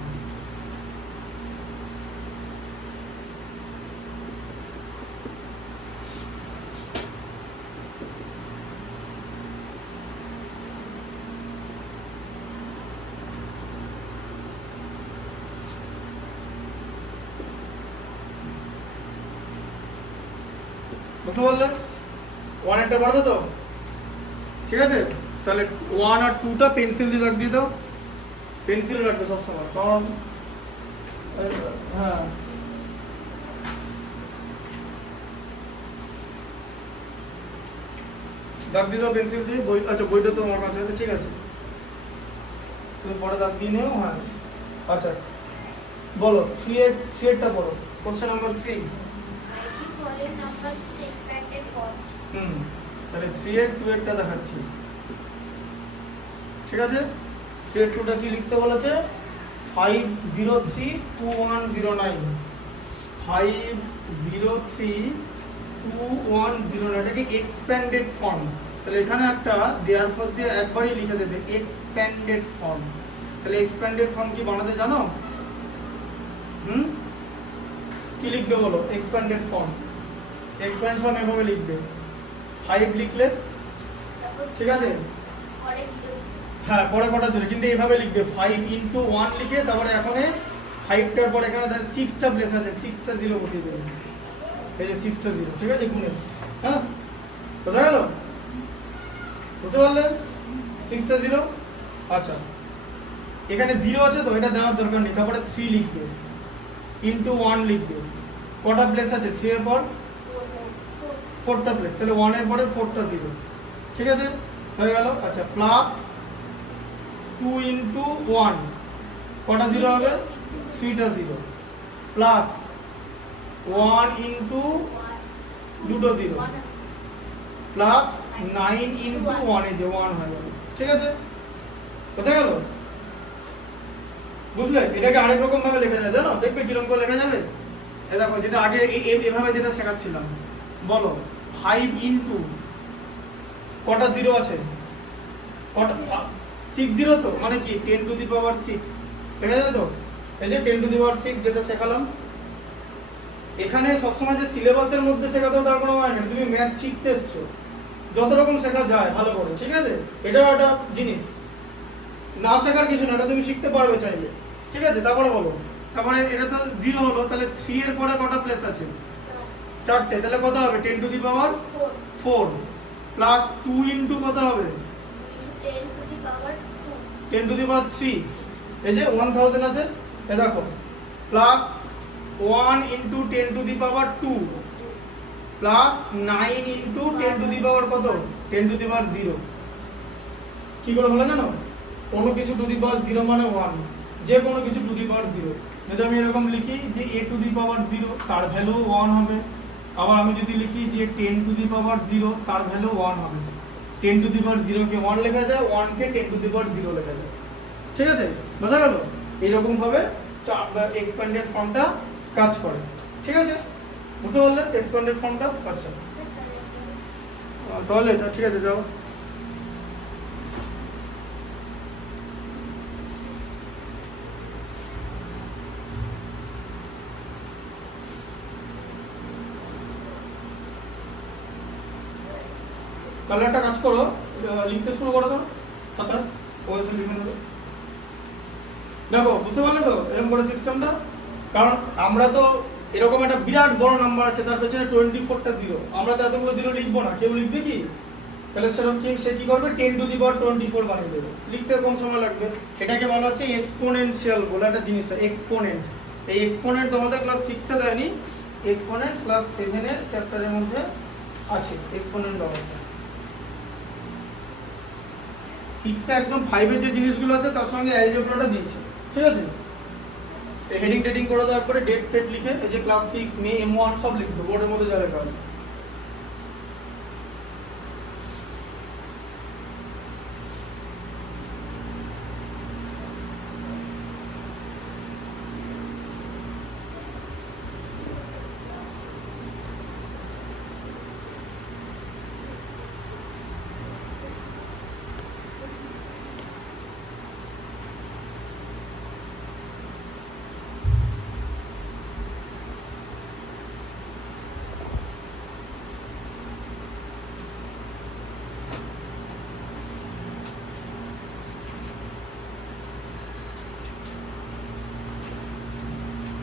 বুঝতে পারলে? 1 একটা পারবে তো? ঠিক আছে, তাহলে 1 আর 2টা পেন্সিল দিয়ে দাগ দিয়ে দাও, পেন্সিল রাখবে সবসময়, কারণ হ্যাঁ দাগ দিয়ে দাও পেন্সিল দিয়ে। বই, আচ্ছা বইটা তো আমার কাছে আছে, ঠিক আছে তুমি পরে দাগ দিয়ে নিও। হ্যাঁ আচ্ছা বলো 3 টা পড়ো, কোশ্চেন নাম্বার 3। তাহলে 3 2টা দেখাচ্ছি, ঠিক আছে? 2টা কি লিখতে বলেছে? 5032109, 5032109, এটাকে এক্সপ্যান্ডেড ফর্ম। তাহলে এখানে একটা দেওয়ার পর দিয়ে একবারই লিখে দেবে এক্সপ্যান্ডেড ফর্ম। তাহলে এক্সপ্যান্ডেড ফর্ম কি বানাতে জানো? কি লিখবে বলো? এক্সপ্যান্ডেড ফর্ম, এক্সপ্যান্ড ফর্ম এভাবে লিখবে, 5 লিখলে, ঠিক আছে? হ্যাঁ পরে কটা ছিল, কিন্তু এইভাবে লিখবে 5 × 1 লিখে তারপরে এখানে 5টার পর এখানে 6টা প্লেস আছে, 6টা 0 বসিয়ে দেবে, এই যে 6টা 0, ঠিক আছে গুণে। হ্যাঁ বোঝা গেল? বুঝতে পারলে? 6টা 0। আচ্ছা এখানে 0 আছে তো এটা দেওয়ার দরকার নেই, তারপরে 3 লিখবে, × 1 লিখবে, কটা প্লেস আছে 3 এর পর? 4টা প্লেস, তাহলে 1 এর পরে 4টা 0, ঠিক আছে হয়ে গেল। আচ্ছা প্লাস 2 × 1, কটা 0 হবে? 3টা 0, প্লাস 1 × 2টো 0, প্লাস 9 × 1, এই যে 1 হয়ে গেল, ঠিক আছে বোঝা গেল? বুঝলে? এটাকে আরেক রকম ভাবে লেখা যায়, জানো? দেখবে কিরকম করে লেখা যাবে। এই দেখো যেটা আগে এভাবে যেটা শেখাচ্ছিলাম, বলো 5 × কটা 0 আছে? কটা 6 0, তো মানে কি 10⁶, ঠিক আছে তো? এই যে 10⁶ যেটা শেখালাম, এখানে সবসময় যে সিলেবাসের মধ্যে শেখাতে হবে তার কোনো মানে নেই, তুমি ম্যাথ শিখতে এসছো, যত রকম শেখা যায় ভালো করে, ঠিক আছে? এটাও একটা জিনিস, না শেখার কিছু না, এটা তুমি শিখতে পারবে চাইলে, ঠিক আছে? তারপরে বলো, তারপরে এটা তো 0 হলো, তাহলে 3 এর পরে কটা প্লেস আছে? 4টে, তাহলে কত হবে? 10⁴ প্লাস 2 × কত হবে? 10⁻3, এই যে 1000 আছে, এ দেখো, প্লাস 1 × 10⁻2 প্লাস 9 × 10⁻, কত? 10⁻0। কি করে বলা জানো? কোনো কিছু টু দি পাওয়ার 0 মানে 1, যে কোনো কিছু টু দি পাওয়ার 0। যদি আমি এরকম লিখি যে a⁻0, তার ভ্যালু 1 হবে। আবার আমি যদি লিখি যে 10⁻0, তার ভ্যালু 1 হবে। 10⁻0 কে 1 লেখা যায়, 1 কে 10⁻0 লেখা যায়, ঠিক আছে বোঝা গেল? এইরকম ভাবে এক্সপ্যান্ডেড ফর্মটা কাজ করে, ঠিক আছে বুঝতে পারলে এক্সপ্যান্ডেড ফর্মটা? আচ্ছা তাহলে ঠিক আছে যাও। তাহলে একটা কাজ করো, লিখতে শুরু করে দাও খাতায়, ওএসএল লিখে নেবে। দেখো বুঝতে পারলে তো এরকম করে সিস্টেমটা? কারণ আমরা তো এরকম একটা বিরাট বড় নাম্বার আছে, তার পেছনে 24টা জিরো, আমরা তো এতগুলো জিরো লিখবো না, কেউ লিখবে কি? তাহলে সেরকম সে কি করবে, 10⁻24 বানিয়ে দেবে, লিখতে কম সময় লাগবে। এটাকে বলা হচ্ছে এক্সপোনেনশিয়াল বলে একটা জিনিস, এক্সপোনেন্ট। এই এক্সপোনেন্ট তোমাদের ক্লাস 6 এ দেয়নি, এক্সপোনেন্ট ক্লাস 7 এর চ্যাপ্টারের মধ্যে আছে এক্সপোনেন্ট ব্যাপারটা। 6 এ একদম 5 এর যে জিনিসগুলো আছে তার সঙ্গে অ্যালজেব্রাটা দিয়েছে, ঠিক আছে? হেডিং টেডিং করে দেওয়ার পরে ডেট টেট লিখে এই যে ক্লাস 6 মে M1 সব লিখবে বোর্ডের মধ্যে যা লেখা আছে।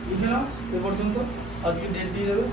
লিখে নাও এ পর্যন্ত, আজকে ডেট দিয়ে দেবে।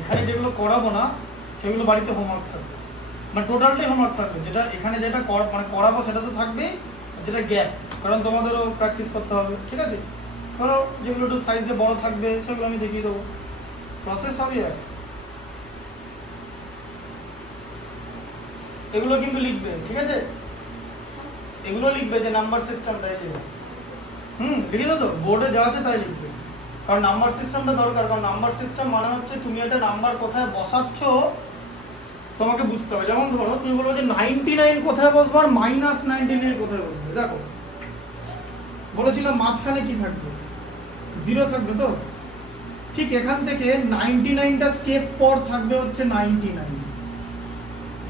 এখানে যেগুলো করাবো না সেগুলো বাড়িতে হোমওয়ার্ক থাকবে, মানে টোটালটাই হোমওয়ার্ক থাকবে। যেটা এখানে যেটা মানে করাবো সেটা তো থাকবেই, যেটা গ্যাপ, কারণ তোমাদেরও প্র্যাকটিস করতে হবে, ঠিক আছে? ধরো যেগুলো একটু সাইজে বড় থাকবে সেগুলো আমি দেখিয়ে দেবো, প্রসেস হবে আর। এগুলো কিন্তু লিখবে, ঠিক আছে? এগুলো লিখবে যে নাম্বার সিস্টেমটা এই লিখে দাও তো, বোর্ডে যা আছে তাই লিখবে, কারণ নাম্বার সিস্টেমটা দরকার। কারণ নাম্বার সিস্টেম মানে হচ্ছে তুমি একটা নাম্বার কোথায় বসাচ্ছ তোমাকে বুঝতে হবে। যেমন ধরো তুমি বলবো যে 99 কোথায় বসবে আর -99 কোথায় বসবে। দেখো বলেছিলাম মাঝখানে কি থাকবে, 0 থাকবে তো। ঠিক এখান থেকে 99টা স্টেপ পর থাকবে হচ্ছে 99,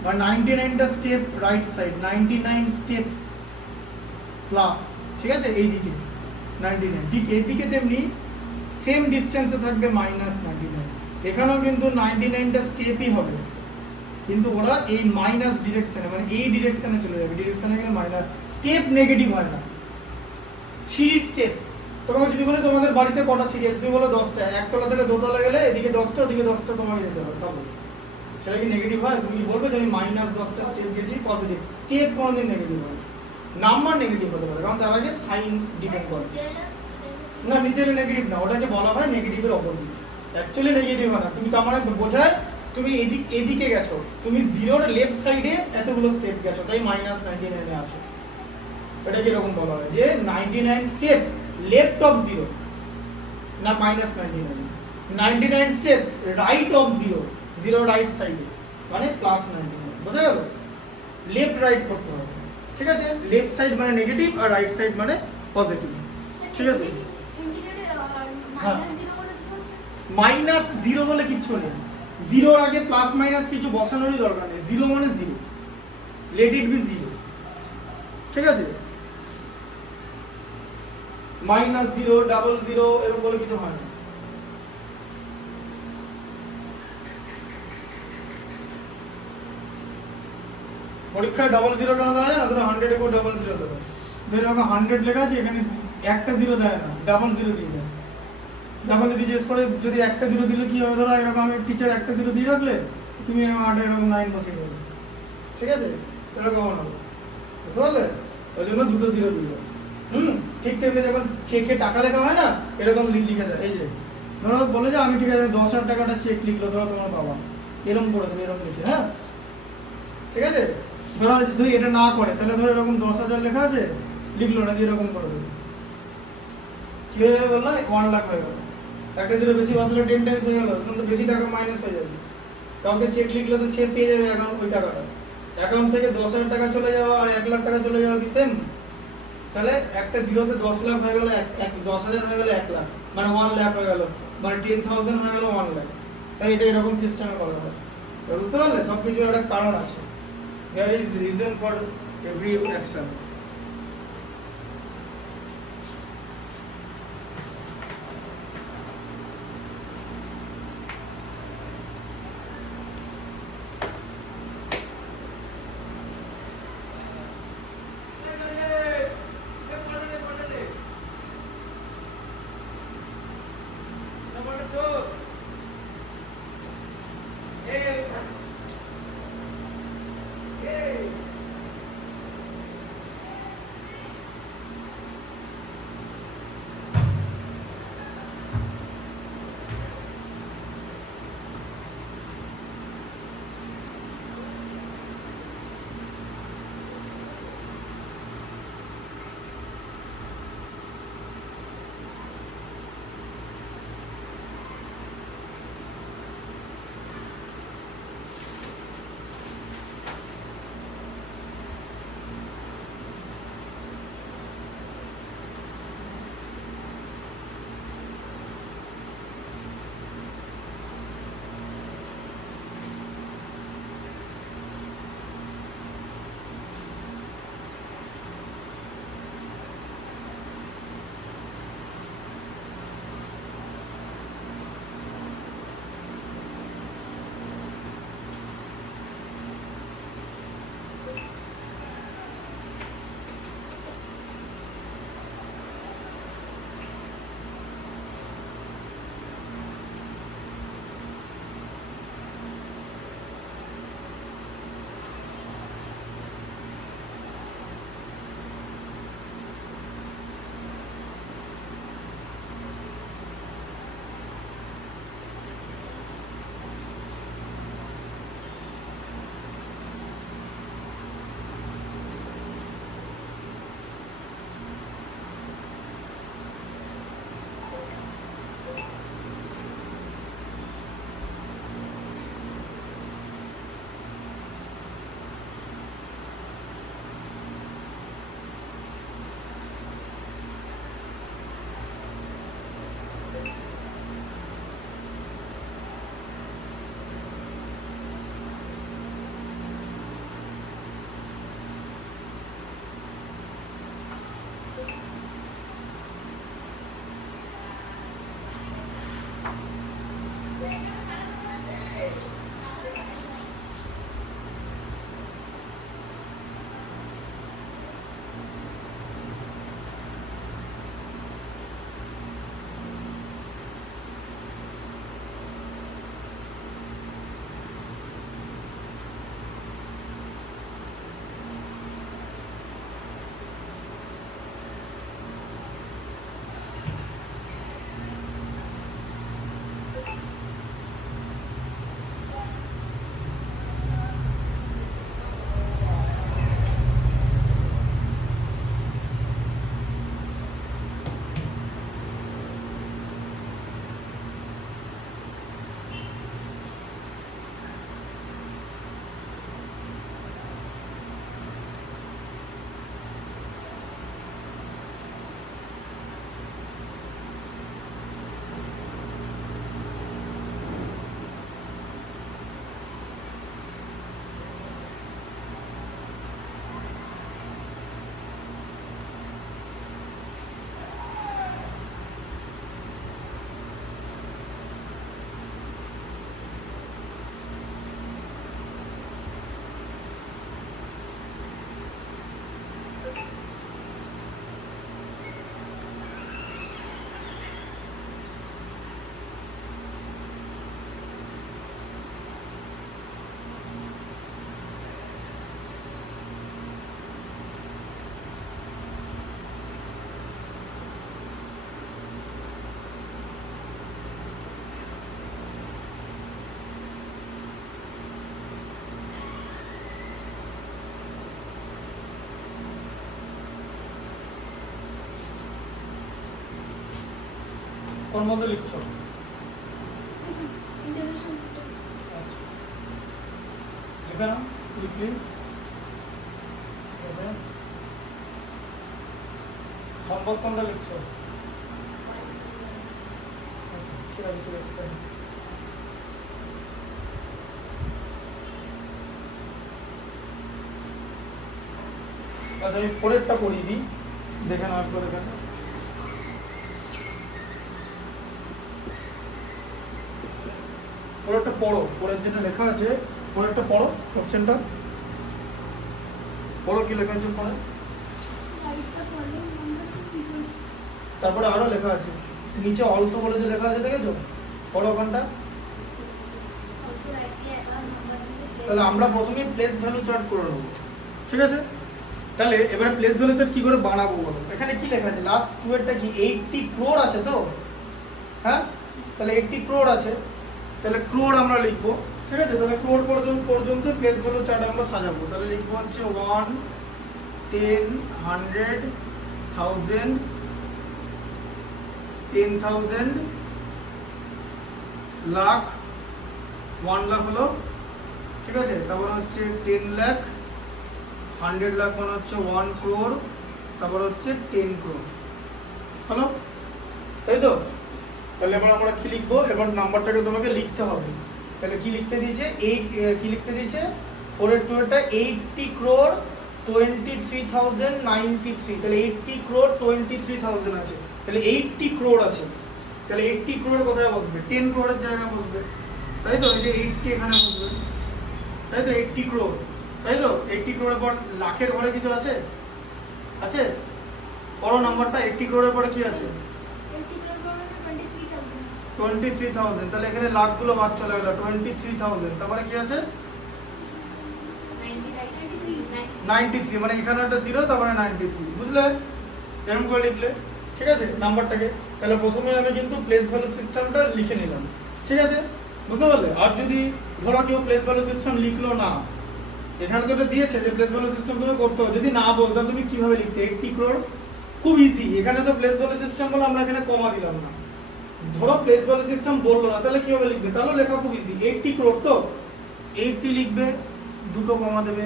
বা 99টা step right side, 99 steps plus, ঠিক আছে? এই দিকে 99, ঠিক এই দিকে তেমনি সেম ডিস্টেন্সে থাকবে -99। এখানেও কিন্তু 99টা স্টেপই হবে, কিন্তু ওরা এই মাইনাস ডিরেকশনে, মানে এই ডিরেকশনে চলে যাবে। ডিরেকশনে গেলে মাইনাস, স্টেপ নেগেটিভ হয় না, সিঁড়ির স্টেপ। তোমাকে যদি বলে তোমাদের বাড়িতে কটা সিঁড়ি আছে, তুমি বলো 10টা, একতলা থেকে দোতলা গেলে এদিকে 10টা ওদিকে 10টা তোমাকে যেতে হবে, সাপোজ। সেটা কি নেগেটিভ হয়? তুমি বলবে যে আমি -10টা স্টেপ গেছি, পজিটিভ। স্টেপ কোনোদিন নেগেটিভ হয়, নাম্বার নেগেটিভ হতে পারে, কারণ তার আগে সাইন ডিপেন্ড করে। না, নিচের নেগেটিভ না, ওটাকে বলা হয় নেগেটিভের অপোজিট। অ্যাকচুয়ালি নেগেটিভ হয় না, তুমি তার মানে বোঝায় তুমি এদিকে গেছো, তুমি 0-র লেফট সাইডে এতগুলো স্টেপ গেছো, তাই -99 এ আছো। এটা কিরকম বলা হয় যে 99 স্টেপ লেফট অফ 0, না -99, 99 স্টেপস রাইট অফ 0, 0 রাইট সাইডে, মানে +99। বোঝা গেল? লেফট রাইট করতে হবে, ঠিক আছে? লেফট সাইড মানে নেগেটিভ আর রাইট সাইড মানে পজিটিভ, ঠিক আছে? হ্যাঁ, -0 বলে কিচ্ছু নেই, 0-র আগে প্লাস মাইনাস কিছু বসানোরই দরকার নেই, 0 মানে 0, লেট ইট বি 0, ঠিক আছে? -0, 00 এরকম বলে কিছু হয় না। পরীক্ষায় 00 কেন দেওয়া যায় না? ধরো 100 এ 00 দেবে, ধরো 100 লেখা আছে, এখানে একটা 0 দেয় না, 00 দিয়ে দেয়। তখন যদি জিজ্ঞেস করে যদি একটা 0 দিলে কি হবে, ধরো এরকম আমি টিচার একটা 0 দিয়ে রাখলে তুমি এরকম 8 এরকম 9 বসিয়ে দেবে, ঠিক আছে? এরকম হবে, বুঝতে পারলে? ওই জন্য দুটো 0 দিয়ে ঠিক তেমনি যখন চেকে টাকা লেখা হয় না, এরকম লিখে দেয়। এই যে ধরো বলে যে আমি ঠিক আছে 10,000 টাকাটা চেক লিখলো, ধরো তোমার বাবা, এরকম করে দেবে, এরকম লিখে, হ্যাঁ, ঠিক আছে? ধরো যদি এটা না করে তাহলে ধরো এরকম 10,000 লেখা আছে, লিখলো না, এরকম করে দেবে। কি হয়ে যাবে বললাম? 1 লাখ হয়ে গেল। একটা 0 বেশি বসলে 10 টাইমস হয়ে গেল, তখন তো বেশি টাকা মাইনাস হয়ে যাবে। কাউকে চেক লিখলে তো সে পেয়ে যাবে অ্যাকাউন্ট, ওই টাকাটা অ্যাকাউন্ট থেকে 10,000 টাকা চলে যাওয়া আর 1 লাখ টাকা চলে যাওয়া কি সেম? তাহলে একটা 0-তে 10 লাখ হয়ে গেল, 10,000 হয়ে গেল 1 লাখ, মানে 1 লাখ হয়ে গেল, মানে 10,000 হয়ে গেল 1 লাখ। তাই এটা এরকম সিস্টেমে করা হয়, বুঝতে পারলে? সব কিছু একটা কারণ আছে, there is reason for every action. কোন মধ্যে লিখছো? International system. আচ্ছা লিখে নাও কুইকলি। সম্পদ কোনটা লিখছো? আচ্ছা ঠিক আছে ঠিক আছে। আচ্ছা আমি ফোরেরটা পড়িয়ে দিই, দেখে নাও একবার এখানে। ফোরেরটা পড়ো, ফোরের যেটা লেখা আছে ফোরেরটা পড়ো, কোশ্চেনটা পড়ো, কি লেখা আছে ফোরে? তারপরে আরো লেখা আছে নিচে অলসো বলে যে লেখা আছে, দেখেছো? পড়ো ওখানটা। তাহলে আমরা প্রথমে প্লেস ভ্যালু চার্ট করে নেবো, ঠিক আছে? তাহলে এবারে প্লেস ভ্যালু চার্ট কি করে বানাবো বলো? এখানে কি লেখা আছে? লাস্ট টু এরটা কি 80 ক্রোড় আছে তো? হ্যাঁ, তাহলে 80 ক্রোড় আছে, তাহলে ক্রোড় আমরা লিখবো, ঠিক আছে? তাহলে ক্রোড় পর্যন্ত প্লেস ভ্যালু চার্ট আমরা সাজাবো। তাহলে লিখবো হচ্ছে 1, 10, 100, 1000, 10,000, লাখ, 1 লাখ হলো, ঠিক আছে? তারপর হচ্ছে 10 লাখ, 100 লাখ মানে হচ্ছে 1 crore, তারপর হচ্ছে 10 crore, হলো, তাই তো? তাহলে এবার আমরা কি লিখবো? এবার নাম্বারটাকে তোমাকে লিখতে হবে। তাহলে কি লিখতে দিয়েছে? 8 কি লিখতে দিয়েছে? 4 এর 2 এরটা 80 crore 23,093। তাহলে 80 crore 23,000 আছে, তাহলে 80 crore আছে, তাহলে 80 crore কোথায় বসবে? 10 crore এর জায়গায় বসবে, তাই তো? এই যে 80 এখানে বসবে, তাই তো? 80 crore, তাই তো? 80 crore এর পর লাখের ঘরে কিছু আছে? আছে? বড় নাম্বারটা 80 crore এর পরে কি আছে? 23,000। তাহলে এখানে লাখগুলো বাদ চলে গেল, 23,000, তারপরে কি আছে? 93, মানে এখানে একটা 0, তারপরে 93, বুঝলে? এরকম করে লিখলে, ঠিক আছে নাম্বারটাকে। তাহলে প্রথমে আমি কিন্তু প্লেস ভ্যালু সিস্টেমটা লিখে নিলাম, ঠিক আছে? বুঝতে পারলে? আর যদি ধরো কেউ প্লেস ভ্যালু সিস্টেম লিখলো না, এখানে তো এটা দিয়েছে যে প্লেস ভ্যালু সিস্টেম তুমি করতে হবে, যদি না বলতাম তুমি কিভাবে লিখতে? 80 crore খুব ইজি, এখানে তো প্লেস ভ্যালু সিস্টেম বলে আমরা এখানে কমা দিলাম না। ধরো প্লেস ভ্যালু সিস্টেম বললো না, তাহলে কিভাবে লিখবে? তাহলে লেখা খুব ইজি, 80 crore তো 80 লিখবে, দুটো কমা দেবে,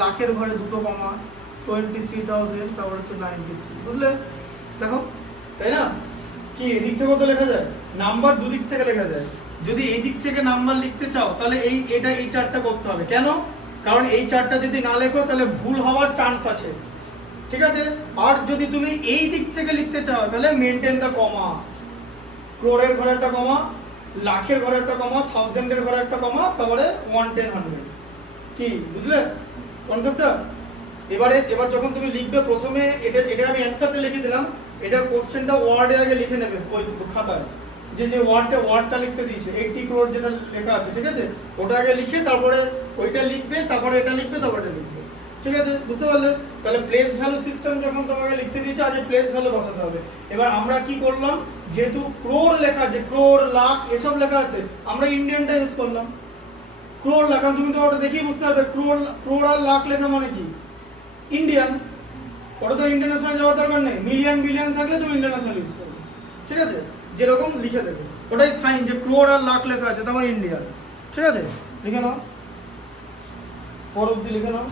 লাখের ঘরে দুটো কমা, 23,000, তারপর হচ্ছে 93, বুঝলে? দেখো, তাই না? কি এদিক থেকেও তো লেখা যায়, নাম্বার দুদিক থেকে লেখা যায়। যদি এই দিক থেকে নাম্বার লিখতে চাও তাহলে এই চার্টটা করতে হবে। কেন? কারণ এই চার্টটা যদি না লেখো তাহলে ভুল হওয়ার চান্স আছে, ঠিক আছে? আর যদি তুমি এই দিক থেকে লিখতে চাও তাহলে মেনটেন দ্য কমা, ক্রোড়ের ঘরে একটা কমা, লাখের ঘরে একটা কমা, থাউজেন্ডের ঘরে একটা কমা, তারপরে 1, 10, 100, কি বুঝলে কনসেপ্টটা? এবার যখন তুমি লিখবে প্রথমে এটা আমি অ্যানসারটা লিখে দিলাম, এটা কোশ্চেনটা ওয়ার্ডে আগে লিখে নেবে ওই খাতায়, যে ওয়ার্ডটা লিখতে দিয়েছে 80 crore যেটা লেখা আছে, ঠিক আছে? ওটা আগে লিখে তারপরে ওইটা লিখবে, তারপরে এটা লিখবে, তারপরে এটা লিখবে, ঠিক আছে? বুঝতে পারলে? তাহলে প্লেস ভ্যালু সিস্টেম যখন তোমাকে লিখতে দিয়েছে আগে প্লেস ভ্যালু বসাতে হবে। এবার আমরা কি করলাম? যেহেতু ক্রোড় লেখা আছে, ক্রোড়, লাখ এসব লেখা আছে, আমরা ইন্ডিয়ানটা ইউজ করলাম। ক্রোড় লেখা তুমি তো ওটা দেখেই বুঝতে পারবে, ক্রোড় আর লাখ লেখা মানে কি? ইন্ডিয়ান। ওটা তো ইন্টারন্যাশনাল যাওয়ার দরকার নেই, মিলিয়ন বিলিয়ন থাকলে তুমি ইন্টারন্যাশনাল ইউজ করবে, ঠিক আছে? যেরকম লিখে দেবে ওটাই সাইন, যে ক্রোড় আর লাখ লেখা আছে তোমার ইন্ডিয়ান, ঠিক আছে? লিখে নাও, পর অব্দি লিখে নাও।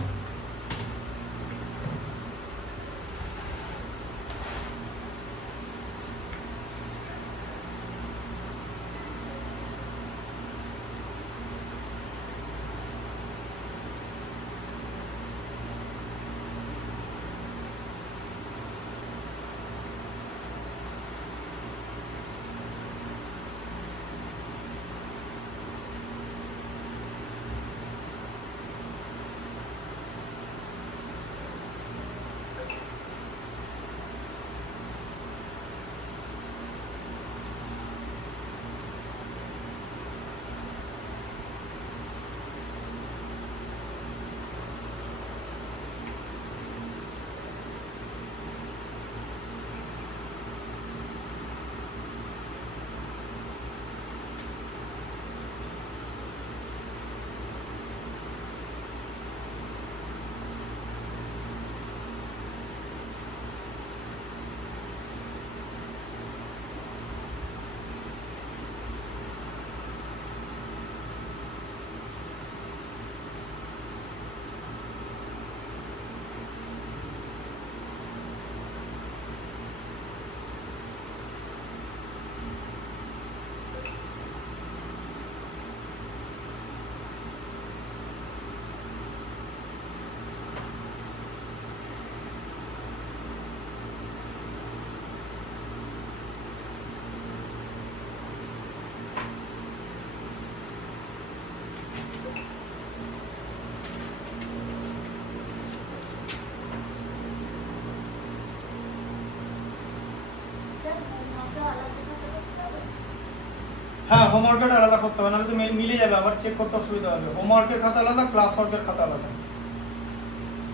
হোমওয়ার্কের আলাদা করতে হবে, নাহলে তো মিলে যাবে, আবার চেক করতে অসুবিধা হবে। হোমওয়ার্কের খাতা আলাদা, ক্লাস ওয়ার্কের খাতা আলাদা।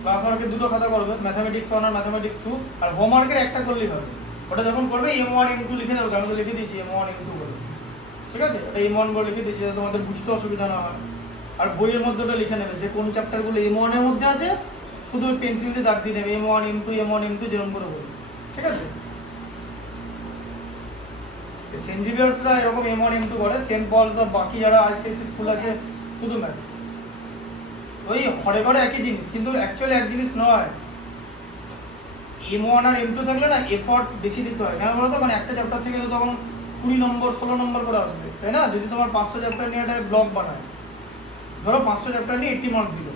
ক্লাস ওয়ার্কের দুটো খাতা করবে, ম্যাথামেটিক্স 1 আর ম্যাথামেটিক্স 2, আর হোমওয়ার্কের একটা করলেই হবে। ওটা যখন করবে M1 M2 লিখে দেবে, আমি তো লিখে দিয়েছি M1 M2 বলে, ঠিক আছে? এটা M1 বলে লিখে দিয়েছি যাতে তোমাদের বুঝতে অসুবিধা না হয়। আর বইয়ের মধ্যে ওটা লিখে নেবে যে কোন চ্যাপ্টারগুলো M1 এর মধ্যে আছে, শুধু ওই পেন্সিল দিয়ে দাগ দিয়ে নেবে M1 M2 M1 M2 যেরকম করে বলি, ঠিক আছে? সেন্ট জেভিয়ার্সরা এরকম M1 M2 করে, সেন্ট পলস আর বাকি যারা আইসিএসসি স্কুল আছে শুধু ম্যাথস। ওই ঘরে ঘরে একই জিনিস, কিন্তু অ্যাকচুয়ালি এক জিনিস নয়। M1 আর M2 থাকলে না এফর্ট বেশি দিতে হয়, কেন বলো তো? মানে একটা চ্যাপ্টার থেকে তো তখন 20 নম্বর 16 নম্বর করে আসবে, তাই না? যদি তোমার 500 চ্যাপ্টার নিয়ে একটা ব্লক বানায়, ধরো 500 চ্যাপ্টার নিয়ে 80 মার্কস দিল,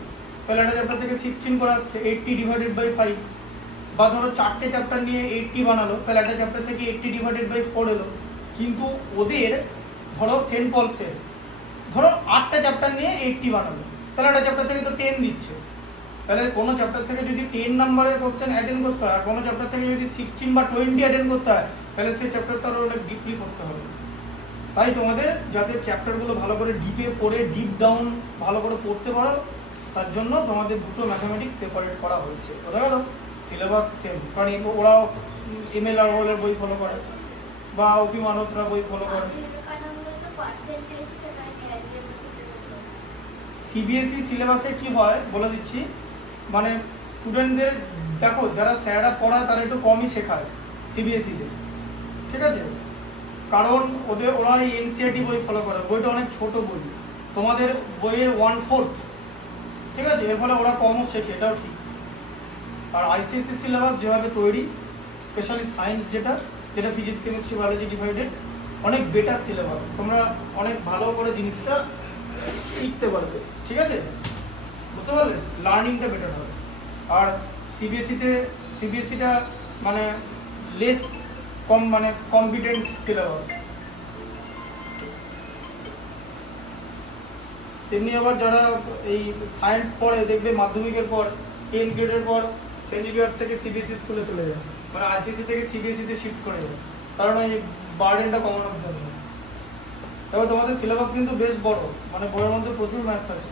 তাহলে একটা চ্যাপ্টার থেকে 16 করে আসছে, 80 ডিভাইডেড বাই 5। বা ধরো 4টে চ্যাপ্টার নিয়ে 80 বানালো, তাহলে একটা চ্যাপ্টার থেকে 80 ডিভাইডেড বাই 4 এলো। কিন্তু ওদের ধরো সেন্ট পলসের ধরো 8টা চ্যাপ্টার নিয়ে 80 বানালো, তাহলে একটা চ্যাপ্টার থেকে তো 10 দিচ্ছে। তাহলে কোনো চ্যাপ্টার থেকে যদি 10 নাম্বারের কোশ্চেন অ্যাটেন্ড করতে হয়, আর কোনো চ্যাপ্টার থেকে যদি 16 বা 20 অ্যাটেন্ড করতে হয়, তাহলে সেই চ্যাপ্টারটা আরও অনেক ডিপলি পড়তে হবে। তাই তোমাদের যাতে চ্যাপ্টারগুলো ভালো করে ডিপে পড়ে ডিপ ডাউন ভালো করে পড়তে পারো, তার জন্য তোমাদের দুটো ম্যাথামেটিক্স সেপারেট করা হয়েছে। বোঝা গেল? সিলেবাস সেম, কারণ ওরাও ML আরওয়ালের বই ফলো করে বা ওপি মানবরা বই ফলো করে। সিবিএসই সিলেবাসে কি হয় বলে দিচ্ছি, মানে স্টুডেন্টদের দেখো যারা স্যাররা পড়ায় তারা একটু কমই শেখায় সিবিএসইতে, ঠিক আছে? কারণ ওরা এই এনসিআরটি বই ফলো করে, বইটা অনেক ছোট বই, তোমাদের বইয়ের 1/4, ঠিক আছে? এর ফলে ওরা কমও শেখে, এটাও ঠিক। আর আইসিএসসি সিলেবাস যেভাবে তৈরি, স্পেশালি সায়েন্স যেটা ফিজিক্স কেমিস্ট্রি বায়োলজি ডিভাইডেড, অনেক বেটার সিলেবাস, তোমরা অনেক ভালো করে জিনিসটা শিখতে পারবে, ঠিক আছে? বুঝতে পারলে? লার্নিংটা বেটার হবে। আর সিবিএসইটা মানে লেস মানে কম্পিটেন্ট সিলেবাস। তেমনি আবার যারা এই সায়েন্স পড়ে দেখবে মাধ্যমিকের পর 10 গ্রেডের পর সেন্ট জেভিয়ার্স থেকে সিবিএসই স্কুলে চলে যায়, মানে আইসিএসসি থেকে সিবিএসইতে শিফট করে যায়, কারণ এই বার্ডেনটা কমানোর জন্য। তবে তোমাদের সিলেবাস কিন্তু বেশ বড়, মানে বইয়ের মধ্যে প্রচুর ম্যাথস আছে।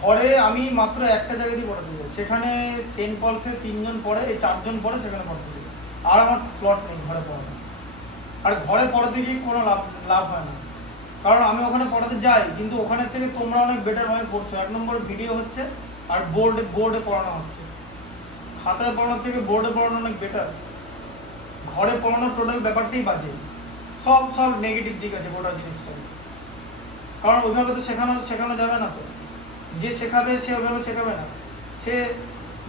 ঘরে আমি মাত্র একটা জায়গাতেই পড়াতে যাই, সেখানে সেন্ট পলসে 3 জন পড়ে, এই 4 জন পড়ে, সেখানে পড়াতে যাই। আর আমার স্লট নেই ঘরে পড়ানো। আর ঘরে পড়াতে গিয়ে কোনো লাভ হয় না, কারণ আমি ওখানে পড়াতে যাই, কিন্তু ওখানের থেকে তোমরা অনেক বেটারভাবে পড়ছো। 1 নম্বর ভিডিও হচ্ছে, আর বোর্ডে পড়ানো হচ্ছে। খাতায় পড়ানোর থেকে বোর্ডে পড়ানো অনেক বেটার। ঘরে পড়ানোর টোটাল ব্যাপারটাই বাজে, সব নেগেটিভ দিক আছে গোটা জিনিসটা। কারণ ওইভাবে তো শেখানো যাবে না, তো যে শেখাবে সে ওইভাবে শেখাবে না, সে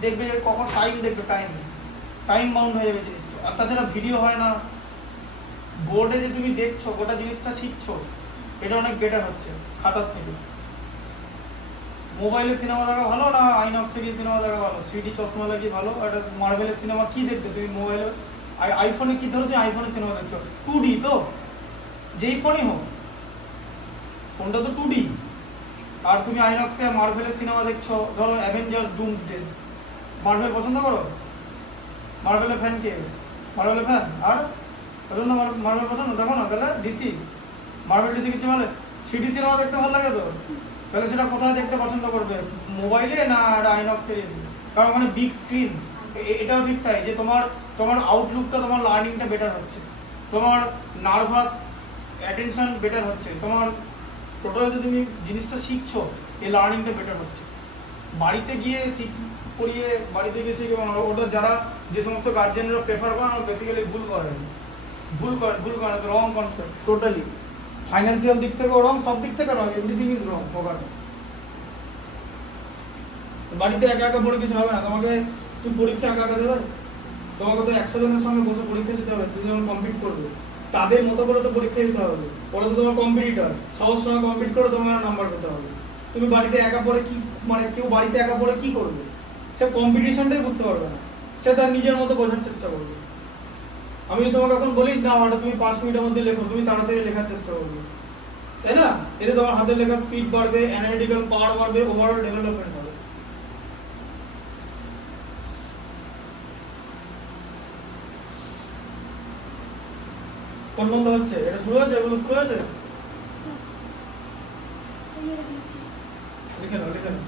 দেখবে কখন টাইম বাউন্ড হয়ে যাবে জিনিসটা। আর তাছাড়া ভিডিও হয় না, বোর্ডে যে তুমি দেখছো গোটা জিনিসটা শিখছো, এটা অনেক বেটার হচ্ছে খাতার থেকে। মোবাইলে সিনেমা দেখা ভালো না আইনক্সে গিয়ে সিনেমা দেখা ভালো? 3D চশমা লাগিয়ে ভালো? একটা মার্ভেলের সিনেমা কি দেখবে তুমি মোবাইলে? আইফোনে কি ধরো তুমি আইফোনে সিনেমা দেখছো 2D, তো যেই ফোনই হোক ফোনটা তো 2D। আর তুমি আইনক্সে মার্ভেলের সিনেমা দেখছো, ধরো অ্যাভেঞ্জার্স ডুমসডে, মার্ভেল পছন্দ করো? মার্ভেলের ফ্যান কে? মার্ভেলের ফ্যান? আর পছন্দ মার্ভেল পছন্দ, দেখো না তাহলে ডিসি। মার্ভেল ডিসি কিছু ভালো 3D সিনেমা দেখতে ভালো লাগে তো? তাহলে সেটা কোথায় দেখতে পছন্দ করবে, মোবাইলে না আইনক্সে? কারণ ওখানে বিগ স্ক্রিন। এটাও ঠিক তাই যে তোমার আউটলুকটা, তোমার লার্নিংটা বেটার হচ্ছে, তোমার নার্ভাস অ্যাটেনশন বেটার হচ্ছে, তোমার টোটাল যে তুমি জিনিসটা শিখছো এই লার্নিংটা বেটার হচ্ছে। বাড়িতে গিয়ে শিখে ওটা যারা যে সমস্ত গার্জেনরা প্রেফার করেন বেসিক্যালি ভুল করেন, রং কনসেপ্ট টোটালি। ফাইন্যান্সিয়াল দিক থেকেও রং, সব দিক থেকে রং, এভরিথিং ইজ রং ওখানে। বাড়িতে একা পড়ে কিছু হবে না, তুমি পরীক্ষা একা দেবে? তোমাকে তো 100 জনের সঙ্গে বসে পরীক্ষা দিতে হবে, তুমি যখন কমপ্লিট করবে তাদের মতো করে তো পরীক্ষা দিতে হবে। ওরা তো তোমার কম্পিটিটর, সবার সঙ্গে কমপ্লিট করে তোমার নাম্বার পেতে হবে। তুমি বাড়িতে একা পড়ে কি, মানে কেউ বাড়িতে একা পড়ে কি করবে? সে কম্পিটিশনটাই বুঝতে পারবে না, সে তার নিজের মতো বোঝার চেষ্টা করবে। আমি তোমাকে এখন বলি না ওটা তুমি 5 মিনিটের মধ্যে লেখো, তুমি তাড়াতাড়ি লেখার চেষ্টা করবে, তাই না? এতে তোমার হাতের লেখার স্পিড বাড়বে, অ্যানালিটিক্যাল পাওয়ার বাড়বে, ওভারঅল ডেভেলপমেন্ট হবে। কোন বন্ধ হচ্ছে? এটা শুরু হয়েছে? এগুলো শুরু হয়েছে? লিখে নাও, লিখে নাও।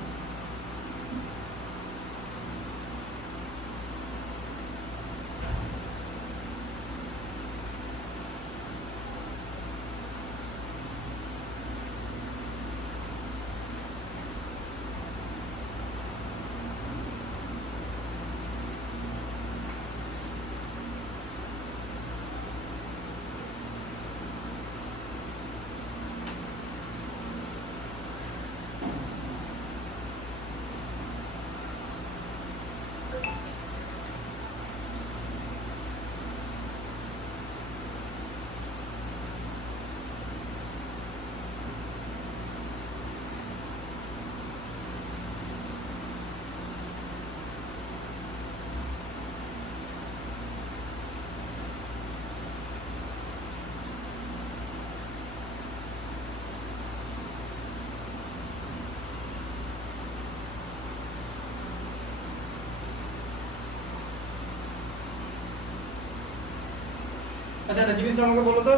আচ্ছা একটা জিনিস আমাকে বলো তো,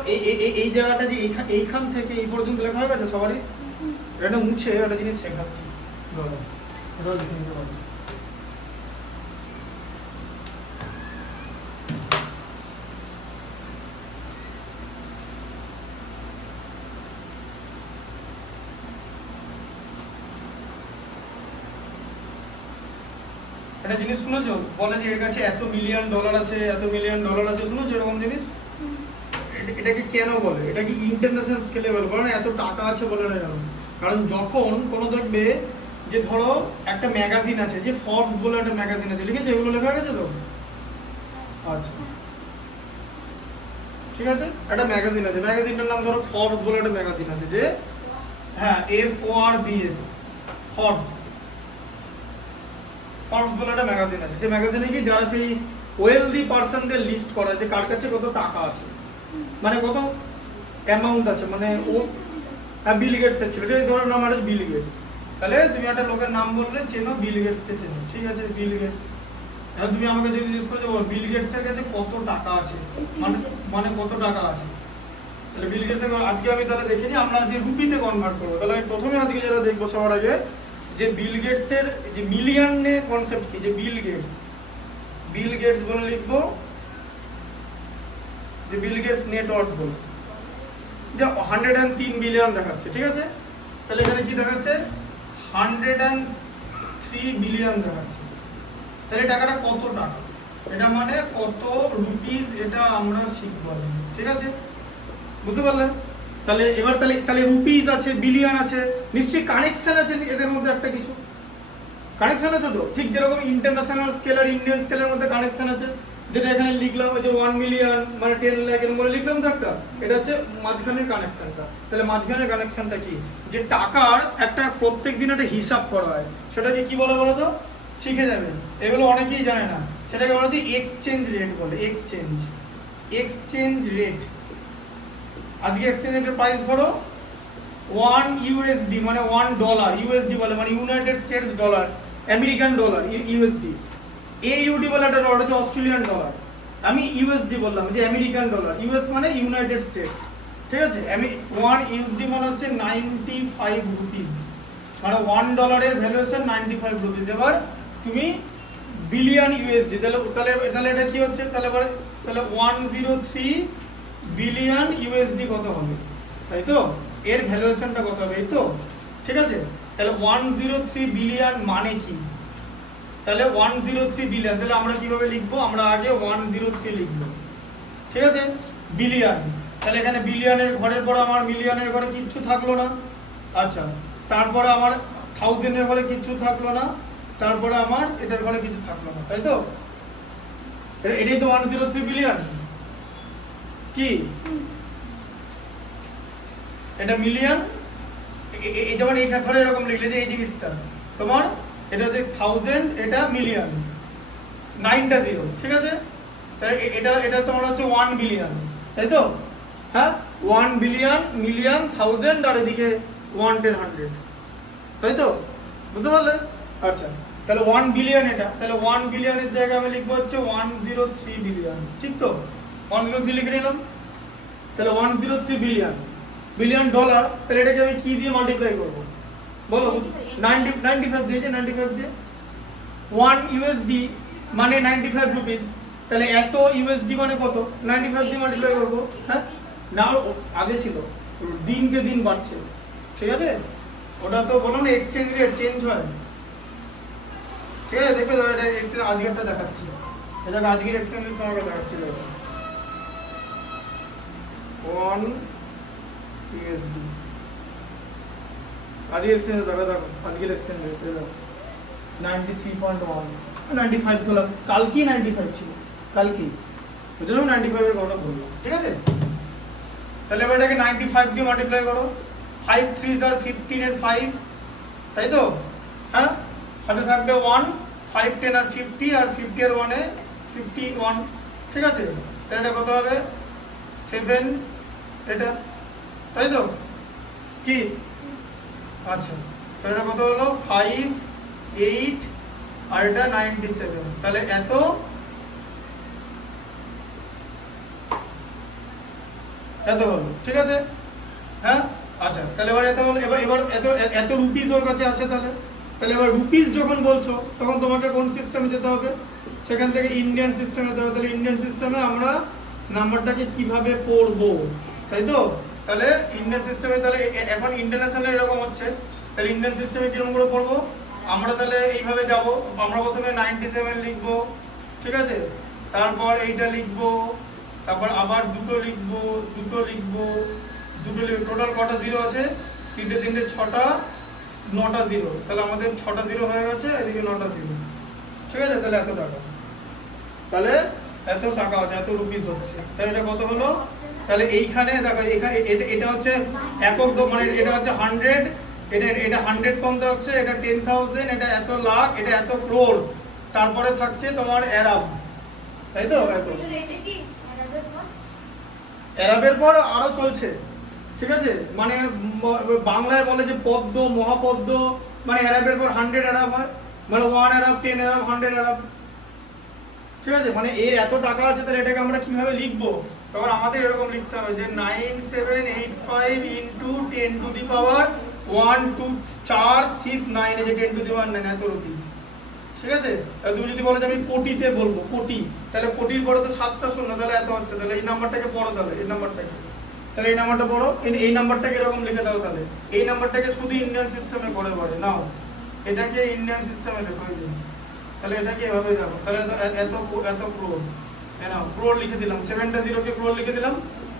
এই জায়গাটা যে এইখান থেকে এই পর্যন্ত লেখা হয়ে গেছে সবারই? এটা মুছে একটা জিনিস শেখাচ্ছি, এটাও লিখে নিতে পারবো। একটা জিনিস শুনেছো, বলে যে এর কাছে এত মিলিয়ন ডলার আছে, এত মিলিয়ন ডলার আছে, শুনেছো এরকম জিনিস? এটাকে কেন বলে? এটা কি ইন্টারন্যাশনাল স্কেলে বলে, কারণ এত টাকা আছে বলে না জানো? কারণ যখন কোনো দেখবে যে ধরো একটা ম্যাগাজিন আছে, যে ফর্বস বলে একটা ম্যাগাজিন আছে, লিখেছে? এগুলো লেখা গেছে তো? আচ্ছা ঠিক আছে, একটা ম্যাগাজিন আছে, ম্যাগাজিনটার নাম ধরো ফর্বস বলে একটা ম্যাগাজিন আছে, যে হ্যাঁ FORBS, ফর্বস, ফর্বস বলে একটা ম্যাগাজিন আছে। সেই ম্যাগাজিনে কি যারা সেই ওয়েলদি পারসনদের লিস্ট করা, যে কার কাছে কত টাকা আছে, মানে কত অ্যামাউন্ট আছে, মানে ও হ্যাঁ বিল গেটসের ছিল, এটা ধরো নাম আছে বিল গেটস। তাহলে তুমি একটা লোকের নাম বললে চেনো, বিল গেটসকে চেনো, ঠিক আছে, বিল গেটস। এবার তুমি আমাকে যদি জিজ্ঞেস করে যে বিল গেটসের কাছে কত টাকা আছে, মানে মানে কত টাকা আছে, তাহলে বিল গেটসের আজকে আমি তাহলে দেখিনি, আমরা যে রুপিতে কনভার্ট করবো। তাহলে আমি প্রথমে আজকে যেটা দেখবো সবার আগে, যে বিল গেটসের যে মিলিয়নে কনসেপ্ট কি, যে বিল গেটস বলে লিখবো, যে বিল গেটস নেটওয়ার্ক বলে, যে 103 বিলিয়ন দেখাচ্ছে, ঠিক আছে। তাহলে এখানে কি দেখাচ্ছে? 103 বিলিয়ন দেখাচ্ছে। তাহলে টাকাটা কত টাকা, এটা মানে কত রুপিস, এটা আমরা শিখবো, ঠিক আছে, বুঝতে পারলেন? তাহলে এবার তাহলে রুপিস আছে, বিলিয়ন আছে, নিশ্চয়ই কানেকশন আছে এদের মধ্যে, একটা কিছু কানেকশন আছে তো, ঠিক যেরকম ইন্টারন্যাশনাল স্কেল আর ইন্ডিয়ান স্কেলের মধ্যে কানেকশন আছে, যেটা এখানে লিখলাম ওই যে 1 মিলিয়ন মানে 10 লাখ এর মধ্যে লিখলাম তো একটা, এটা হচ্ছে মাঝখানের কানেকশনটা। তাহলে মাঝখানের কানেকশনটা কি, যে টাকার একটা প্রত্যেক দিন একটা হিসাব করা হয়, সেটাকে কি বলে বলো তো? শিখে যাবেন, এগুলো অনেকেই জানে না, সেটাকে বলা হচ্ছে এক্সচেঞ্জ রেট বলে, এক্সচেঞ্জ রেট। আজকে এক্সচেঞ্জ রেটের প্রাইস ধরো 1 ইউএসডি মানে $1, ইউএসডি বলে মানে United states dollar, American dollar USD. AUD বলে একটা ডলার হচ্ছে অস্ট্রেলিয়ান ডলার, আমি ইউএসডি বললাম, যে আমেরিকান ডলার, ইউএস মানে ইউনাইটেড স্টেট, ঠিক আছে। 1 ইউএসডি মানে হচ্ছে 95 রুপিস, মানে $1 ভ্যালুয়েশন 95 রুপিস। এবার তুমি বিলিয়ন ইউএসডি, তাহলে এটা কি হচ্ছে, তাহলে 103 বিলিয়ন ইউএসডি কত হবে, তাই তো? এর ভ্যালুয়েশনটা কত হবে, এই তো, ঠিক আছে। তাহলে 103 বিলিয়ন মানে কি, তাহলে 103 বিলিয়ন, তাহলে আমরা কিভাবে লিখবো, আমরা আগে 103 লিখবো, ঠিক আছে, বিলিয়ন। তাহলে এখানে বিলিয়নের ঘরের পর আমার মিলিয়নের ঘরে কিচ্ছু থাকলো না, আচ্ছা, তারপরে আমার থাউজেন্ডের ঘরে কিচ্ছু থাকলো না, তারপরে আমার এটার ঘরে কিছু থাকলো না, তাই তো? এটাই তো 103 বিলিয়ন, কি এটা মিলিয়ন। যেমন এই ঘরে এরকম লিখলে যে এই জিনিসটা তোমার, এটা হচ্ছে 1000, এটা মিলিয়ন, 9টা 0, ঠিক আছে। তাই এটা তোমার হচ্ছে 1 বিলিয়ন, তাই তো? হ্যাঁ 1 বিলিয়ন, মিলিয়ন, 1000 আর এদিকে 1 10 100, তাই তো? বুঝতে পারলে? আচ্ছা, তাহলে 1 বিলিয়ন এটা, তাহলে 1 বিলিয়নের জায়গায় আমি লিখবো হচ্ছে 103 বিলিয়ন, ঠিক তো? 103 লিখে নিলাম। তাহলে 103 বিলিয়ন বিলিয়ন ডলার, তাহলে এটাকে আমি কি দিয়ে মাল্টিপ্লাই করবো বলো? 95 দিয়েছে, 95 দিয়ে 1 ইউএসডি মানে 95 রুপিস, তাহলে এত ইউএসডি মানে কত? 95 দিয়ে মাল্টিপ্লাই করবো। হ্যাঁ না, আগে ছিল, দিনকে দিন বাড়ছে, ঠিক আছে? ওটা তো বললাম না এক্সচেঞ্জ রেট চেঞ্জ হয়, ঠিক আছে? দেখবে এটা এক্সচেঞ্জ আজকেরটা দেখাচ্ছি, এটা আজকের এক্সচেঞ্জ রেট তোমাকে দেখাচ্ছি। 1 ইউএসডি আজকের এক্সচেঞ্জ দেখো, আজকের এক্সচেঞ্জ রেট দেখো 93.1 95 তোলা, কালকেই 95 ছিল, কালকেই, বুঝলো? 95 এর কথা বললাম, ঠিক আছে? তাহলে এবার এটাকে 95 দিয়ে মাল্টিপ্লাই করো, 5 3 আর 15 এর 5, তাই তো? হ্যাঁ, হাতে থাকবে 1, 5 10 আর 50, আর 50 এর 1 এ 51, ঠিক আছে? তাহলে এটা কত হবে? 7, এটা, তাই তো? কি আচ্ছা, তাহলে এটা কত হলো? 5 8 আর এটা 97, তাহলে এত হলো, ঠিক আছে? হ্যাঁ আচ্ছা, তাহলে এবার এত হলো, এবার এত রুপিস ওর কাছে আছে, তাহলে এবার রুপিস যখন বলছো তখন তোমাকে কোন সিস্টেমে যেতে হবে? সেখান থেকে ইন্ডিয়ান সিস্টেমে যেতে হবে। তাহলে ইন্ডিয়ান সিস্টেমে আমরা নাম্বারটাকে কিভাবে পড়বো, তাই তো? তাহলে ইন্ডিয়ান সিস্টেমে, তাহলে এখন ইন্টারন্যাশনাল এরকম হচ্ছে, তাহলে ইন্ডিয়ান সিস্টেমে কিরকম করে পড়বো আমরা? তাহলে এইভাবে যাব, আমরা প্রথমে 97 লিখবো, ঠিক আছে? তারপর এইটা লিখবো, তারপর আবার দুটো লিখবো, টোটাল কটা জিরো আছে? 3 3 6টা, 9টা জিরো, তাহলে আমাদের 6টা জিরো হয়ে গেছে, এদিকে 9টা জিরো, ঠিক আছে? তাহলে এত টাকা, তাহলে এত টাকা হচ্ছে, এত রুপিস হচ্ছে, তাহলে এটা কত হলো? তাহলে এইখানে দেখো, এখানে এটা হচ্ছে একক, মানে এটা হচ্ছে 100, এটা 100 পর্যন্ত আসছে, এটা 10,000, এটা এত লাখ, এটা এত ক্রোড়, তারপরে থাকছে তোমার অ্যারাব, তাই তো? এত অ্যারাবের পর আরো চলছে, ঠিক আছে? মানে বাংলায় বলে যে পদ্ম, মহাপদ্ম, মানে অ্যারাবের পর 100 অ্যারাব হয়, মানে 1 অ্যারাব, 10 অ্যারাব, 100 অ্যারাব, ঠিক আছে? মানে এর এত টাকা আছে, তাহলে এটাকে আমরা কিভাবে লিখবো? তখন আমাদের এরকম লিখতে হবে যে 9785 ইন্টু 10 টু দি পাওয়ার 1 2 4 6 9, এই যে 10 টু দি পাওয়ার 9 এত রুপিস, ঠিক আছে? তুমি যদি বলো যে আমি কোটিতে বলবো, কোটি, তাহলে কোটির পরে তো 7টা শূন্য, তাহলে এত হচ্ছে, তাহলে এই নাম্বারটাকে পড়ো, তাহলে এই নাম্বারটাকে, তাহলে এই নাম্বারটা পড়ো, এই নাম্বারটাকে এরকম লিখে দাও, তাহলে এই নাম্বারটাকে শুধু ইন্ডিয়ান সিস্টেমে করে নাও, এটাকে ইন্ডিয়ান সিস্টেমে লেখো, তাহলে এটাকে এভাবে যাবো, তাহলে এত ক্রোড়, নাও ক্রোড় লিখে দিলাম, 7টা জিরোকে ক্রোড় লিখে দিলাম,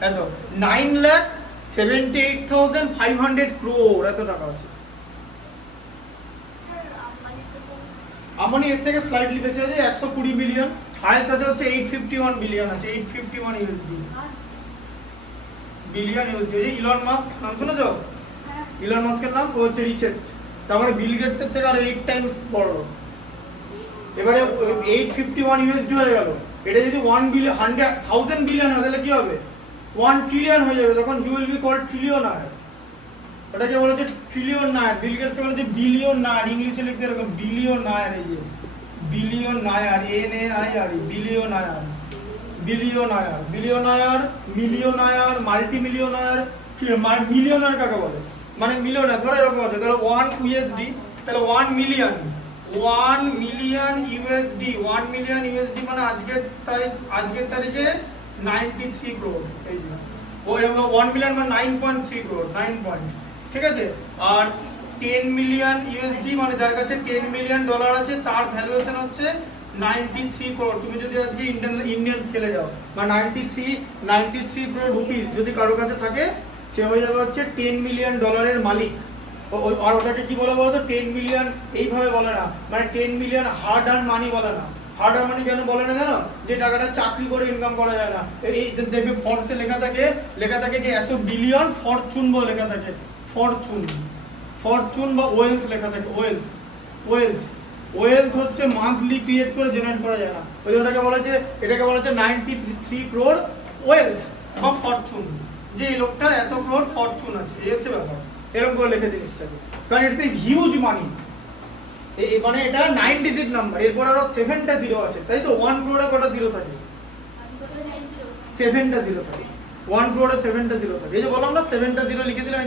এত 9,78,500 ক্রোড়, এত টাকা আছে। আম্বানি এর থেকে স্লাইটলি বেশি আছে, 120 বিলিয়ন, হাইয়েস্ট আছে হচ্ছে 851 বিলিয়ন আছে, 851 ইউএসডি, বিলিয়ন ইউএসডি। এই ইলন মাস্ক নাম শুনেছো? ইলন মাস্কের নাম, ও হচ্ছে রিচেস্ট, তার মানে বিল গেটস এর থেকে আরো 8 টাইমস বড়। এবারে 851 ইউএসডি হয়ে গেল, এটা যদি 1 বিলিয়ন 100,000 বিলিয়ন হয় তাহলে কি হবে? 1 ট্রিলিয়ন হয়ে যাবে, তখন ইউ উইল বি কল্ড ট্রিলিয়নার। ওটাকে বলে যে ট্রিলিয়নার, বিল গেটস বলে যে বিলিয়নার, ইংলিশে লিখতে এরকম বিলিয়নার, এই যে billionaire, NAIR, billionaire, millionaire, multi millionaire, millionaire কাকে বলে? মানে মিলিয়নার, ধরো এরকম আছে, তাহলে 1 ইউএসডি, তাহলে 1 মিলিয়ন ইউএসডি, 1 মিলিয়ন ইউএসডি মানে আজকের তারিখে 93 ক্রোড়, এই যে ও এরকম 1 মিলিয়ন মানে 9.3 ক্রোড়, 9 পয়েন্ট, ঠিক আছে? আর 10 মিলিয়ন ইউএসডি মানে যার কাছে 10 মিলিয়ন ডলার আছে, তার ভ্যালুয়েশন হচ্ছে 93 ক্রোড়। তুমি যদি আজকে ইন্ডিয়ান স্কেলে যাও, বা 93 ক্রোড় রুপিস যদি কারোর কাছে থাকে, সে হয়ে যাবে হচ্ছে 10 মিলিয়ন ডলারের মালিক। আর ওটাকে কি বলে বলতো? 10 মিলিয়ন এইভাবে বলে না, মানে 10 মিলিয়ন হার্ড আর্ন মানি বলে না। হার্ড আর্ন মানি কেন বলে না জানো? যে টাকাটা চাকরি করে ইনকাম করা যায় না। এই দেখবে ফর্বসে লেখা থাকে যে এত বিলিয়ন ফরচুন বলে লেখা থাকে, ফরচুন বা ওয়েলথ লেখা থাকে, ওয়েলথ হচ্ছে মান্থলি ক্রিয়েট করে জেনারেট করা যায় না। এটাকে বলা হচ্ছে 93 ক্রোড় ওয়েলথ বা ফরচুন, যে এই লোকটার এত ক্রোড় ফরচুন আছে, এই হচ্ছে ব্যাপার। এরকম করে লিখে জিনিসটাকে, কারণ ইটস এ হিউজ মানি। মানে এটা 9 ডিজিট নাম্বার, এরপর আরো 7টা জিরো আছে, তাই তো? 1 ক্রোড়ে কটা জিরো থাকে? 7টা জিরো থাকে। 1 crore 7টা জিরো থাকে। এই যে বললাম না 7টা জিরো লিখে দিলাম,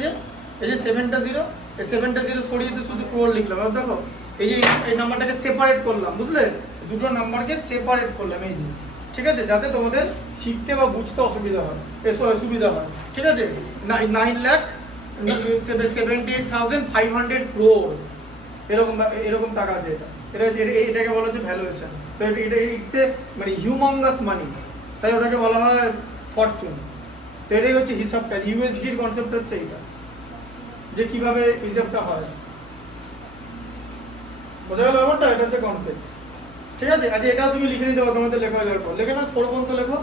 এই যে 7টা জিরো, এই 7টা জিরো সরিয়ে দিয়ে শুধু ক্রোর লিখলাম। আর দেখো এই যে এই নাম্বারটাকে সেপারেট করলাম, বুঝলে, দুটো নাম্বারকে সেপারেট করলাম এই যে, ঠিক আছে, যাতে তোমাদের শিখতে বা বুঝতে অসুবিধা হয়, সুবিধা হয়, ঠিক আছে। 9,78,500 crore এরকম টাকা আছে। এটাকে বলা হচ্ছে ভ্যালুয়েশন। তো এটা ইটস এ মানে হিউমাঙ্গাস মানি, তাই ওটাকে বলা হয় ফরচুন। তো এটাই হচ্ছে হিসাবটা, ইউএসডির কনসেপ্ট হচ্ছে এইটা, যে কিভাবে হিসাবটা হয়। বোঝা গেল ব্যাপারটা? এটা হচ্ছে কনসেপ্ট, ঠিক আছে। আচ্ছা, এটাও তুমি লিখে নিতে পারো তোমাদের লেখা হয়ে যাওয়ার পর। লেখে না 4 পর্যন্ত লেখো,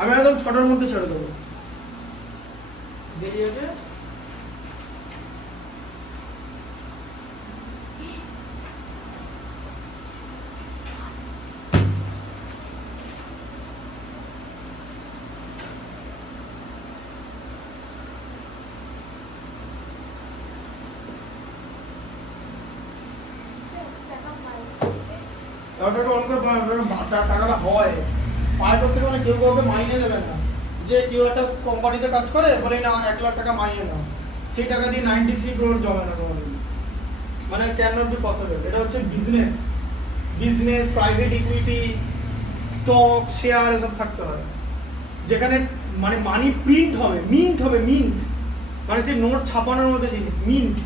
আমি একদম 6টার মধ্যে ছেড়ে দেবো, দেরি আছে। টাকাটা অনেক টাকাটা হয় পায় করতে, মানে কেউ কাউকে মাইনে নেবেন না। যে কেউ একটা কোম্পানিতে কাজ করে বলে না 1 লাখ টাকা মাইনে নাও, সেই টাকা দিয়ে 93 crore জমে না তোমাদের, মানে ক্যান নট বি পসিবল। এটা হচ্ছে business, private equity, stock, share এসব থাকতে হয়, যেখানে মানে মানি প্রিন্ট হবে, মিন্ট মানে সেই নোট ছাপানোর মতো জিনিস, মিন্ট।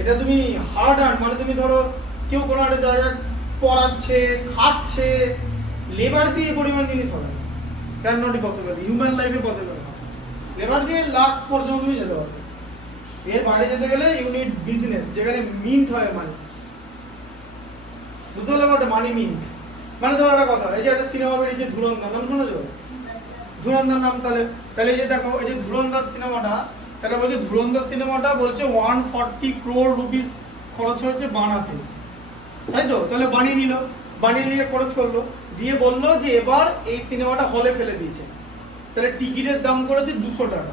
এটা তুমি হার্ড আর্ন, মানে তুমি ধরো কেউ কোনো একটা জায়গায় পড়াচ্ছে, খাটছে, লেবার দিয়ে পরিমাণ জিনিস হবে, can not be possible, human লাইফে পসিবল না। লেবার দিয়ে লাখ পর্যন্ত তুমি যেতে পারবে, এর বাইরে যেতে গেলে ইউনিট বিজনেস, যেখানে মিন্ট হয় মানি। বুঝতে পারলে ওটা মানি মিন্ট। মানে ধরো একটা কথা, এই যে একটা সিনেমা বেরিয়েছে ধুরন্ধর, নাম শুনেছো? ধুরন্ধর নাম, তাহলে এই যে দেখো, এই যে ধুরন্ধর সিনেমাটা, তাহলে বলছে ধুরন্ধর সিনেমাটা বলছে 140 crore rupees খরচ হয়েছে বানাতে, তাই তো? তাহলে বানিয়ে নিয়ে খরচ করলো, দিয়ে বললো যে এবার এই সিনেমাটা হলে ফেলে দিয়েছে, তাহলে টিকিটের দাম করেছে 200 টাকা,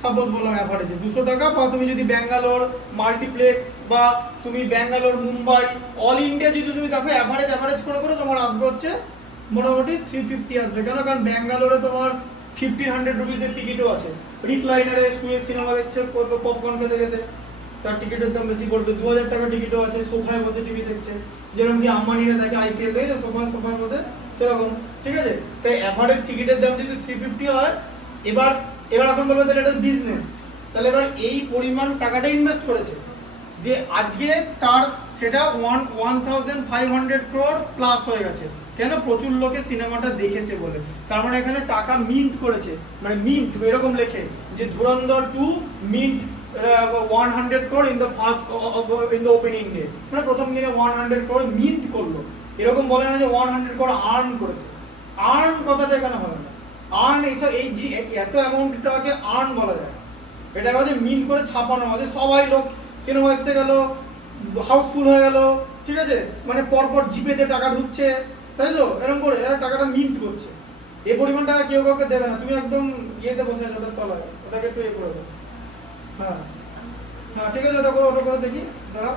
সাপোজ বললাম অ্যাভারেজে 200 টাকা। বা তুমি যদি ব্যাঙ্গালোর মাল্টিপ্লেক্স বা তুমি ব্যাঙ্গালোর, মুম্বাই, অল ইন্ডিয়া যদি তুমি দেখো অ্যাভারেজ করে তোমার আসবে হচ্ছে মোটামুটি 350 আসবে। কারণ ব্যাঙ্গালোরে তোমার 1500 রুপিসের টিকিটও আছে, রিক্লাইনারে শুয়ে সিনেমা দেখছে, পপকর্ন খেতে, তার টিকিটের দাম বেশি পড়বে। 2000 টাকা টিকিটও আছে, সোফায় বসে টিভি দেখছে, যেরকম যে আম্বানিরা দেখে IPL দেখে সোফায় বসে, সেরকম, ঠিক আছে। তাই অ্যাভারেজ টিকিটের দাম যদি 350 হয়, এবার এখন বলবো তাহলে এটা বিজনেস, তাহলে এবার এই পরিমাণ টাকাটা ইনভেস্ট করেছে, যে আজকে তার সেটা 1500 crore প্লাস হয়ে গেছে। কেন? প্রচুর লোকে সিনেমাটা দেখেছে বলে। তার মানে এখানে টাকা মিন্ট করেছে, মানে মিন্ট এরকম লেখে যে ধুরন্ধর 2 mint 100 crore in the opening day, মানে প্রথম দিনে 100 crore মিন্ট করলো। এরকম বলে না যে 100 crore আর্ন করেছে, আর্ন কথাটা এখানে হবে না। আর্ন এই যে এত অ্যামাউন্টটাকে আর্ন বলা যায়, এটা হচ্ছে মিন্ট করে ছাপানো, আমাদের সবাই লোক সিনেমা দেখতে গেল, হাউসফুল হয়ে গেল, ঠিক আছে, মানে পরপর জিপেতে টাকা ঢুকছে, তাই তো? এরকম করে টাকাটা মিন্ট করছে। এই পরিমাণ টাকা কেউ কাউকে দেবে না, তুমি একদম ইয়েতে বসে আছো ওটার তলায়, ওটাকে একটু ইয়ে করে দাও। হ্যাঁ ঠিক আছে, ওটা করে দেখি, দাঁড়াও,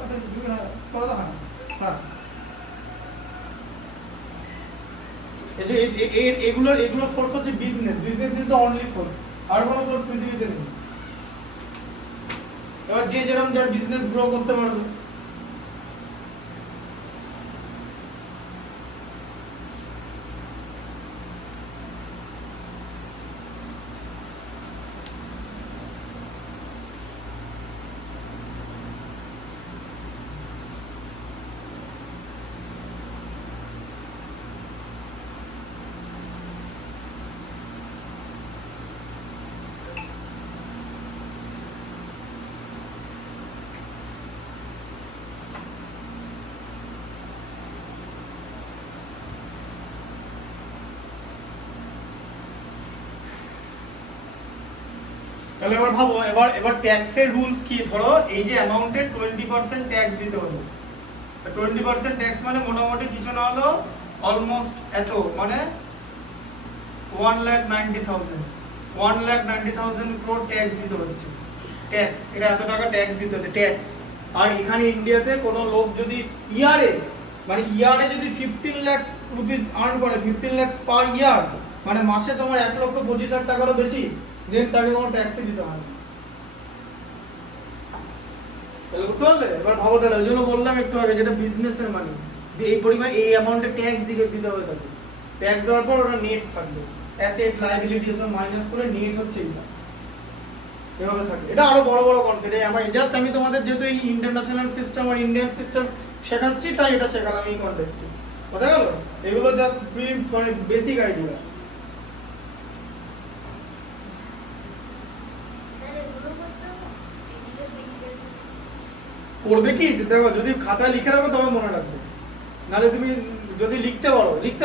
হ্যাঁ করে দাও, হ্যাঁ। এগুলো সোর্স হচ্ছে business is the only source, আর কোনো সোর্স পৃথিবীতে নেই। এবার যে যেরকম যার বিজনেস গ্রো করতে পারবে। তাহলে এবার ভাবো, এবার ট্যাক্সের রুলস কি? ধরো এই যে অ্যামাউন্টে 20% ট্যাক্স দিতে হলো, 20% ট্যাক্স মানে মোটামুটি কিছু না হলো অলমোস্ট এত, মানে 1,90,000 crore ট্যাক্স দিতে হচ্ছে। ট্যাক্স, এটা এত টাকা ট্যাক্স দিতে হচ্ছে, ট্যাক্স। আর এখানে ইন্ডিয়াতে কোনো লোক যদি ইয়ারে যদি 15 লাখ রুপিস আর্ন করে, 15 লাখ পার ইয়ার, মানে মাসে তোমার 1,25,000 টাকারও বেশি, দেন তাকে কোনো ট্যাক্সই দিতে হয় না। তাহলে বুঝতে পারলে? এবার ভাবো তাহলে, ওই জন্য বললাম একটু আগে যেটা বিজনেসের মানি, এই পরিমাণ এই অ্যামাউন্টে ট্যাক্স দিতে হবে তাকে। ট্যাক্স দেওয়ার পর ওটা নেট থাকবে, অ্যাসেট লায়াবিলিটি সব মাইনাস করে নেট হচ্ছে এটা, এভাবে থাকে। এটা আরো বড় বড় কনসেপ্ট, জাস্ট আমি তোমাদের যেহেতু এই ইন্টারন্যাশনাল সিস্টেম আর ইন্ডিয়ান সিস্টেম শেখাচ্ছি তাই এটা শেখালাম এই কন্টেস্টে, বোঝা গেল? এগুলো জাস্ট মানে বেসিক আইডিয়া। স্যার এগুলো করতে হবে এদিকে ভেরিফিকেশন পড়বে কি দেখো, যদি খাতায় লিখে রাখো তবে মনে রাখবে, নাহলে তুমি যদি লিখতে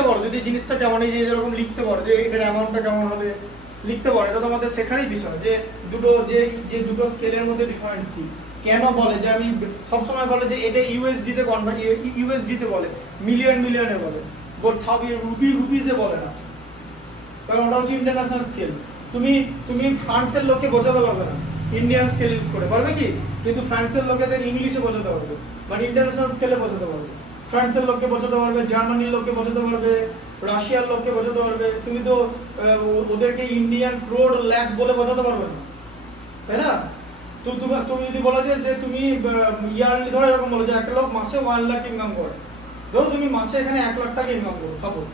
পারো যদি জিনিসটা কেমন, এই যে এরকম লিখতে পারো যে এটার অ্যামাউন্টটা কেমন হবে, লিখতে পারো, এটা তোমাদের শেখারই বিষয় যে দুটো যে দুটো স্কেলের মধ্যে ডিফারেন্স কি, কেন বলে যে আমি সবসময় বলে যে এটা ইউএসডি তে কনভার্ট, ইউএসডি তে বলে, মিলিয়নে বলে, রুপিজে বলে না, কারণ ওটা হচ্ছে ইন্টারন্যাশনাল স্কেল। তুমি ফ্রান্সের লোককে বোঝাতে পারবে না ইন্ডিয়ান স্কেল ইউজ করে, পারবে কি? কিন্তু ফ্রান্সের লোকেদের ইংলিশে বোঝাতে পারবে, মানে ইন্টারন্যাশনাল স্কেলে বোঝাতে পারবে। ফ্রান্সের লোককে বোঝাতে পারবে, জার্মানির লোককে বোঝাতে পারবে, রাশিয়ার লোককে বোঝাতে পারবে। তুমি তো ওদেরকে ইন্ডিয়ান ক্রোড ল্যাক বলে বোঝাতে পারবে না, তাই না? তুমি যদি বলো যে তুমি ইয়ারলি, ধরো এরকম বলো যে একটা লোক মাসে 1 লাখ ইনকাম করে, ধরো তুমি মাসে এখানে 1 লাখ টাকা ইনকাম করো সাপোজ,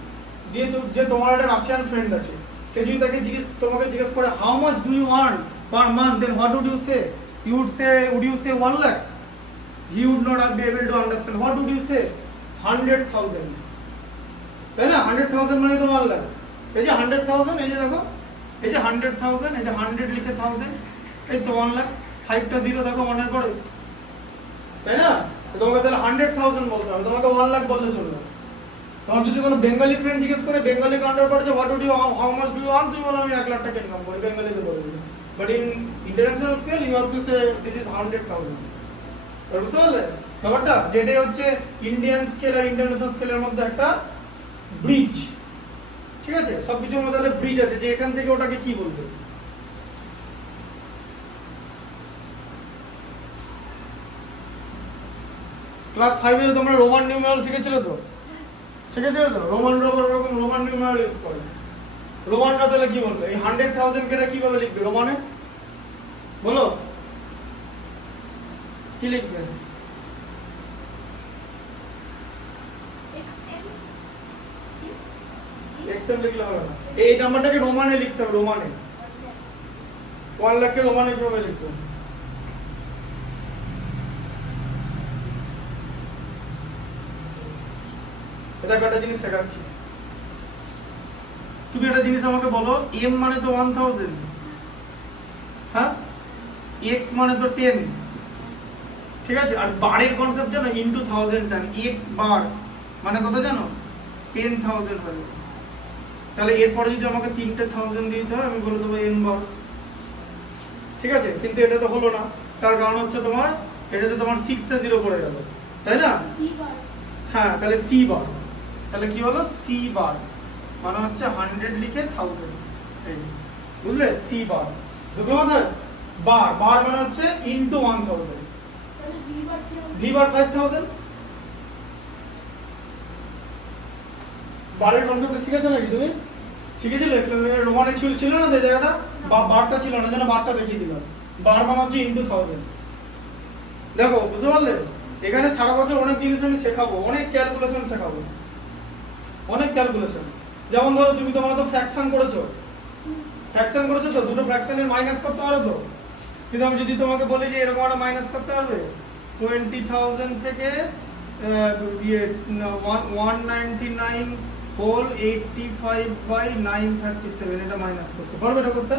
দিয়ে যে তোমার একটা রাশিয়ান ফ্রেন্ড আছে, সে যদি তোমাকে জিজ্ঞেস করে how much do you earn per month, then what would you say? Would you say 1 lakh? He would not be able to understand. What would you say? 100,000. তাই না? 100,000 মানে তো 1 লাখ। এই যে 100,000, এই যে দেখো, এই যে 100,000, এই যে 100 লিখে 1000, এই তো 1 লাখ, 5টা জিরো দেখো মনে পড়ে, তাই না? তোমাকে তাহলে 100,000 বলতে হবে, তোমাকে 1 লাখ বললে চলবে। তোমার যদি কোনো বেঙ্গলি ফ্রেন্ড জিজ্ঞেস করে, বেঙ্গলি কাউন্টার করে যে what would you how much do you earn, তুমি বলো আমি 1 লাখ টাকা ইনকাম করি, বেঙ্গলিতে বলে দিবে। But in international scale you have to say this is 100,000। বুঝতে পারলে ব্যাপারটা? যেটাই হচ্ছে ইন্ডিয়ান স্কেল আর ইন্টারন্যাশনাল স্কেলের মধ্যে একটা ব্রিজ, ঠিক আছে? সবকিছুর মধ্যে একটা ব্রিজ আছে, যে এখান থেকে ওটাকে কি বলবে। ক্লাস 5 এ তোমরা রোমান নিউমেরাল শিখেছিলে তো? রোমান নিউমেরাল ইউজ করে। রোমানরা তাহলে কি বলবে? এই 100,000 কে কিভাবে লিখবে রোমানে? বলো কি লিখবে? এক্সএম লিখলে হবে না, এই নাম্বারটাকে রোমানে লিখতে হবে, রোমানে। 1 লাখকে রোমানে কিভাবে লিখবে? এটা একটা জিনিস শেখাচ্ছি, তুমি একটা জিনিস আমাকে বলো, এম মানে তো 1000, হ্যাঁ, এক্স মানে তো 10, ঠিক আছে? আর বারের কনসেপ্ট জানো, ইনটু 1000 টাইম, এক্স বার মানে কত জানো? 10,000 হবে। তাহলে এরপরে যদি আমাকে 3টে 1000 দিতে হয়, আমি বলে দেবো এন বার, ঠিক আছে? কিন্তু এটা তো হলো না, তার কারণ হচ্ছে তোমার এটাতে তোমার 6টা জিরো পড়ে গেল, তাই না? হ্যাঁ, তাহলে সি বার, তাহলে কি হলো? সি বার মানে হচ্ছে 100 লিখে 1000, এই বুঝলে? সি বার দুটো মাথায়, বার মানে হচ্ছে ইনটু 1000, ভি বার 5000। বারের কনসেপ্ট শিখেছো নাকি তুমি? শিখেছিলে? রোমানে ছিল না যে জায়গাটা, বা বারটা ছিল না, যেন বারটা দেখিয়ে দিলাম। বার মানে হচ্ছে ইনটু 1000। দেখো বুঝতে পারলে? এখানে সারা বছর অনেক জিনিস আমি শেখাবো, অনেক ক্যালকুলেশন শেখাবো, অনেক ক্যালকুলেশন। যেমন ধরো তুমি তোমরা তো ফ্র্যাকশন করেছো তো, দুটো ফ্র্যাকশনের মাইনাস করতে পারো তো। কিন্তু আমি যদি তোমাকে বলি যে এরকম একটা মাইনাস করতে পারবে, 20,000 থেকে 199 হোল 85/937, এটা মাইনাস করতে পারবে। এটা করতে,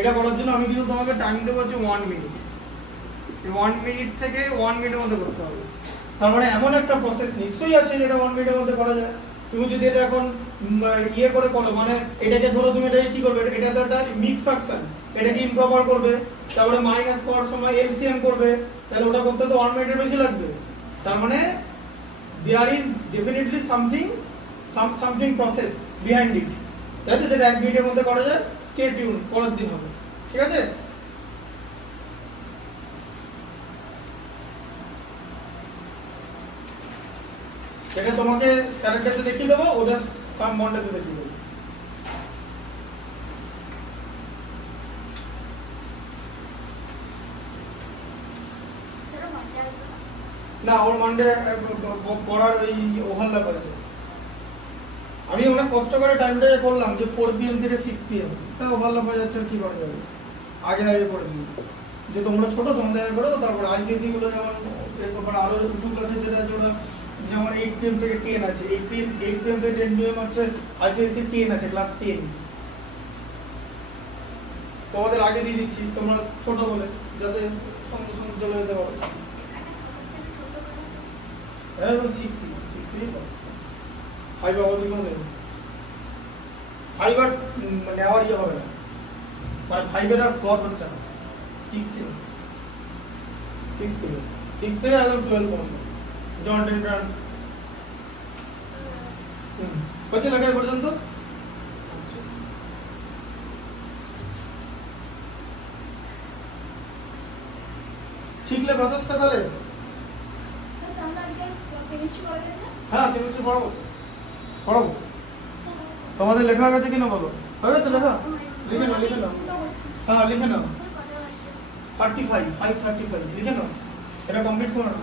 এটা করার জন্য আমি কিন্তু তোমাকে টাইম দেবো হচ্ছে 1 মিনিট। 1 মিনিট থেকে 1 মিনিটের মধ্যে করতে হবে। তার মানে এমন একটা প্রসেস নিশ্চয়ই আছে যেটা 1 মিনিটের মধ্যে করা যায়। তুমি যদি এটা এখন ইয়ে করে করো, মানে এটাকে ধরো তুমি এটাকে কি করবে, এটা তো একটা মিক্স ফ্র্যাকশন, এটাকে ইমপ্রপার করবে, তারপরে মাইনাস করার সময় এলসিএম করবে, তাহলে ওটা করতে তো 1 মিনিটের বেশি লাগবে। তার মানে there is definitely something process behind it, তাই তো? যেটা 1 মিনিটের মধ্যে করা যায়। স্টে টিউন, পরের দিন হবে, ঠিক আছে? এটা তোমাকে স্যারের কাছে দেখিয়ে দেবো, ওদের সাম বন্ডেতে দেখিয়ে দেবো। না ওর মানডে পড়ার ওই ওভারল্যাপ আছে। আমি অনেক কষ্ট করে টাইমটা করলাম যে 4 PM থেকে 6 PM, তা ওভারল্যাপ হয়ে যাচ্ছে, আর কি করা যাবে, আগে আগে করে দিই যে তোমরা ছোট তোমাদের আগে করে দাও, তারপর আইসিএসসি গুলো যেমন এরপর আরো উঁচু ক্লাসের যেটা আছে ওরা যেমন 8 PM থেকে 10 আছে, 8 PM থেকে 10 PM হচ্ছে আইসিএসসি 10 আছে, ক্লাস 10 তোমাদের আগে দিয়ে দিচ্ছি, তোমরা ছোট বলে যাতে সঙ্গে সঙ্গে চলে যেতে পারো। হ্যাঁ 6 5 আবার দিকেও নেই, 5 আর নেওয়ার ইয়ে হবে না, মানে 5 এর আর স্লট হচ্ছে না, 6 থেকে একদম 12 পর্যন্ত জয়েন্ট এন্ট্রান্স হচ্ছে লেখা পর্যন্ত। শিখলে প্রসেসটা তাহলে স্যার তোমরা আজকে কেমিস্ট্রি পড়াবে না? হ্যাঁ কেমিস্ট্রি পড়াবো তোমাদের লেখা হয়ে গেছে কিনা বলো, হয়ে গেছে লেখা? লিখে নাও হ্যাঁ লিখে নাও 35 লিখে নাও, এটা কমপ্লিট করো না।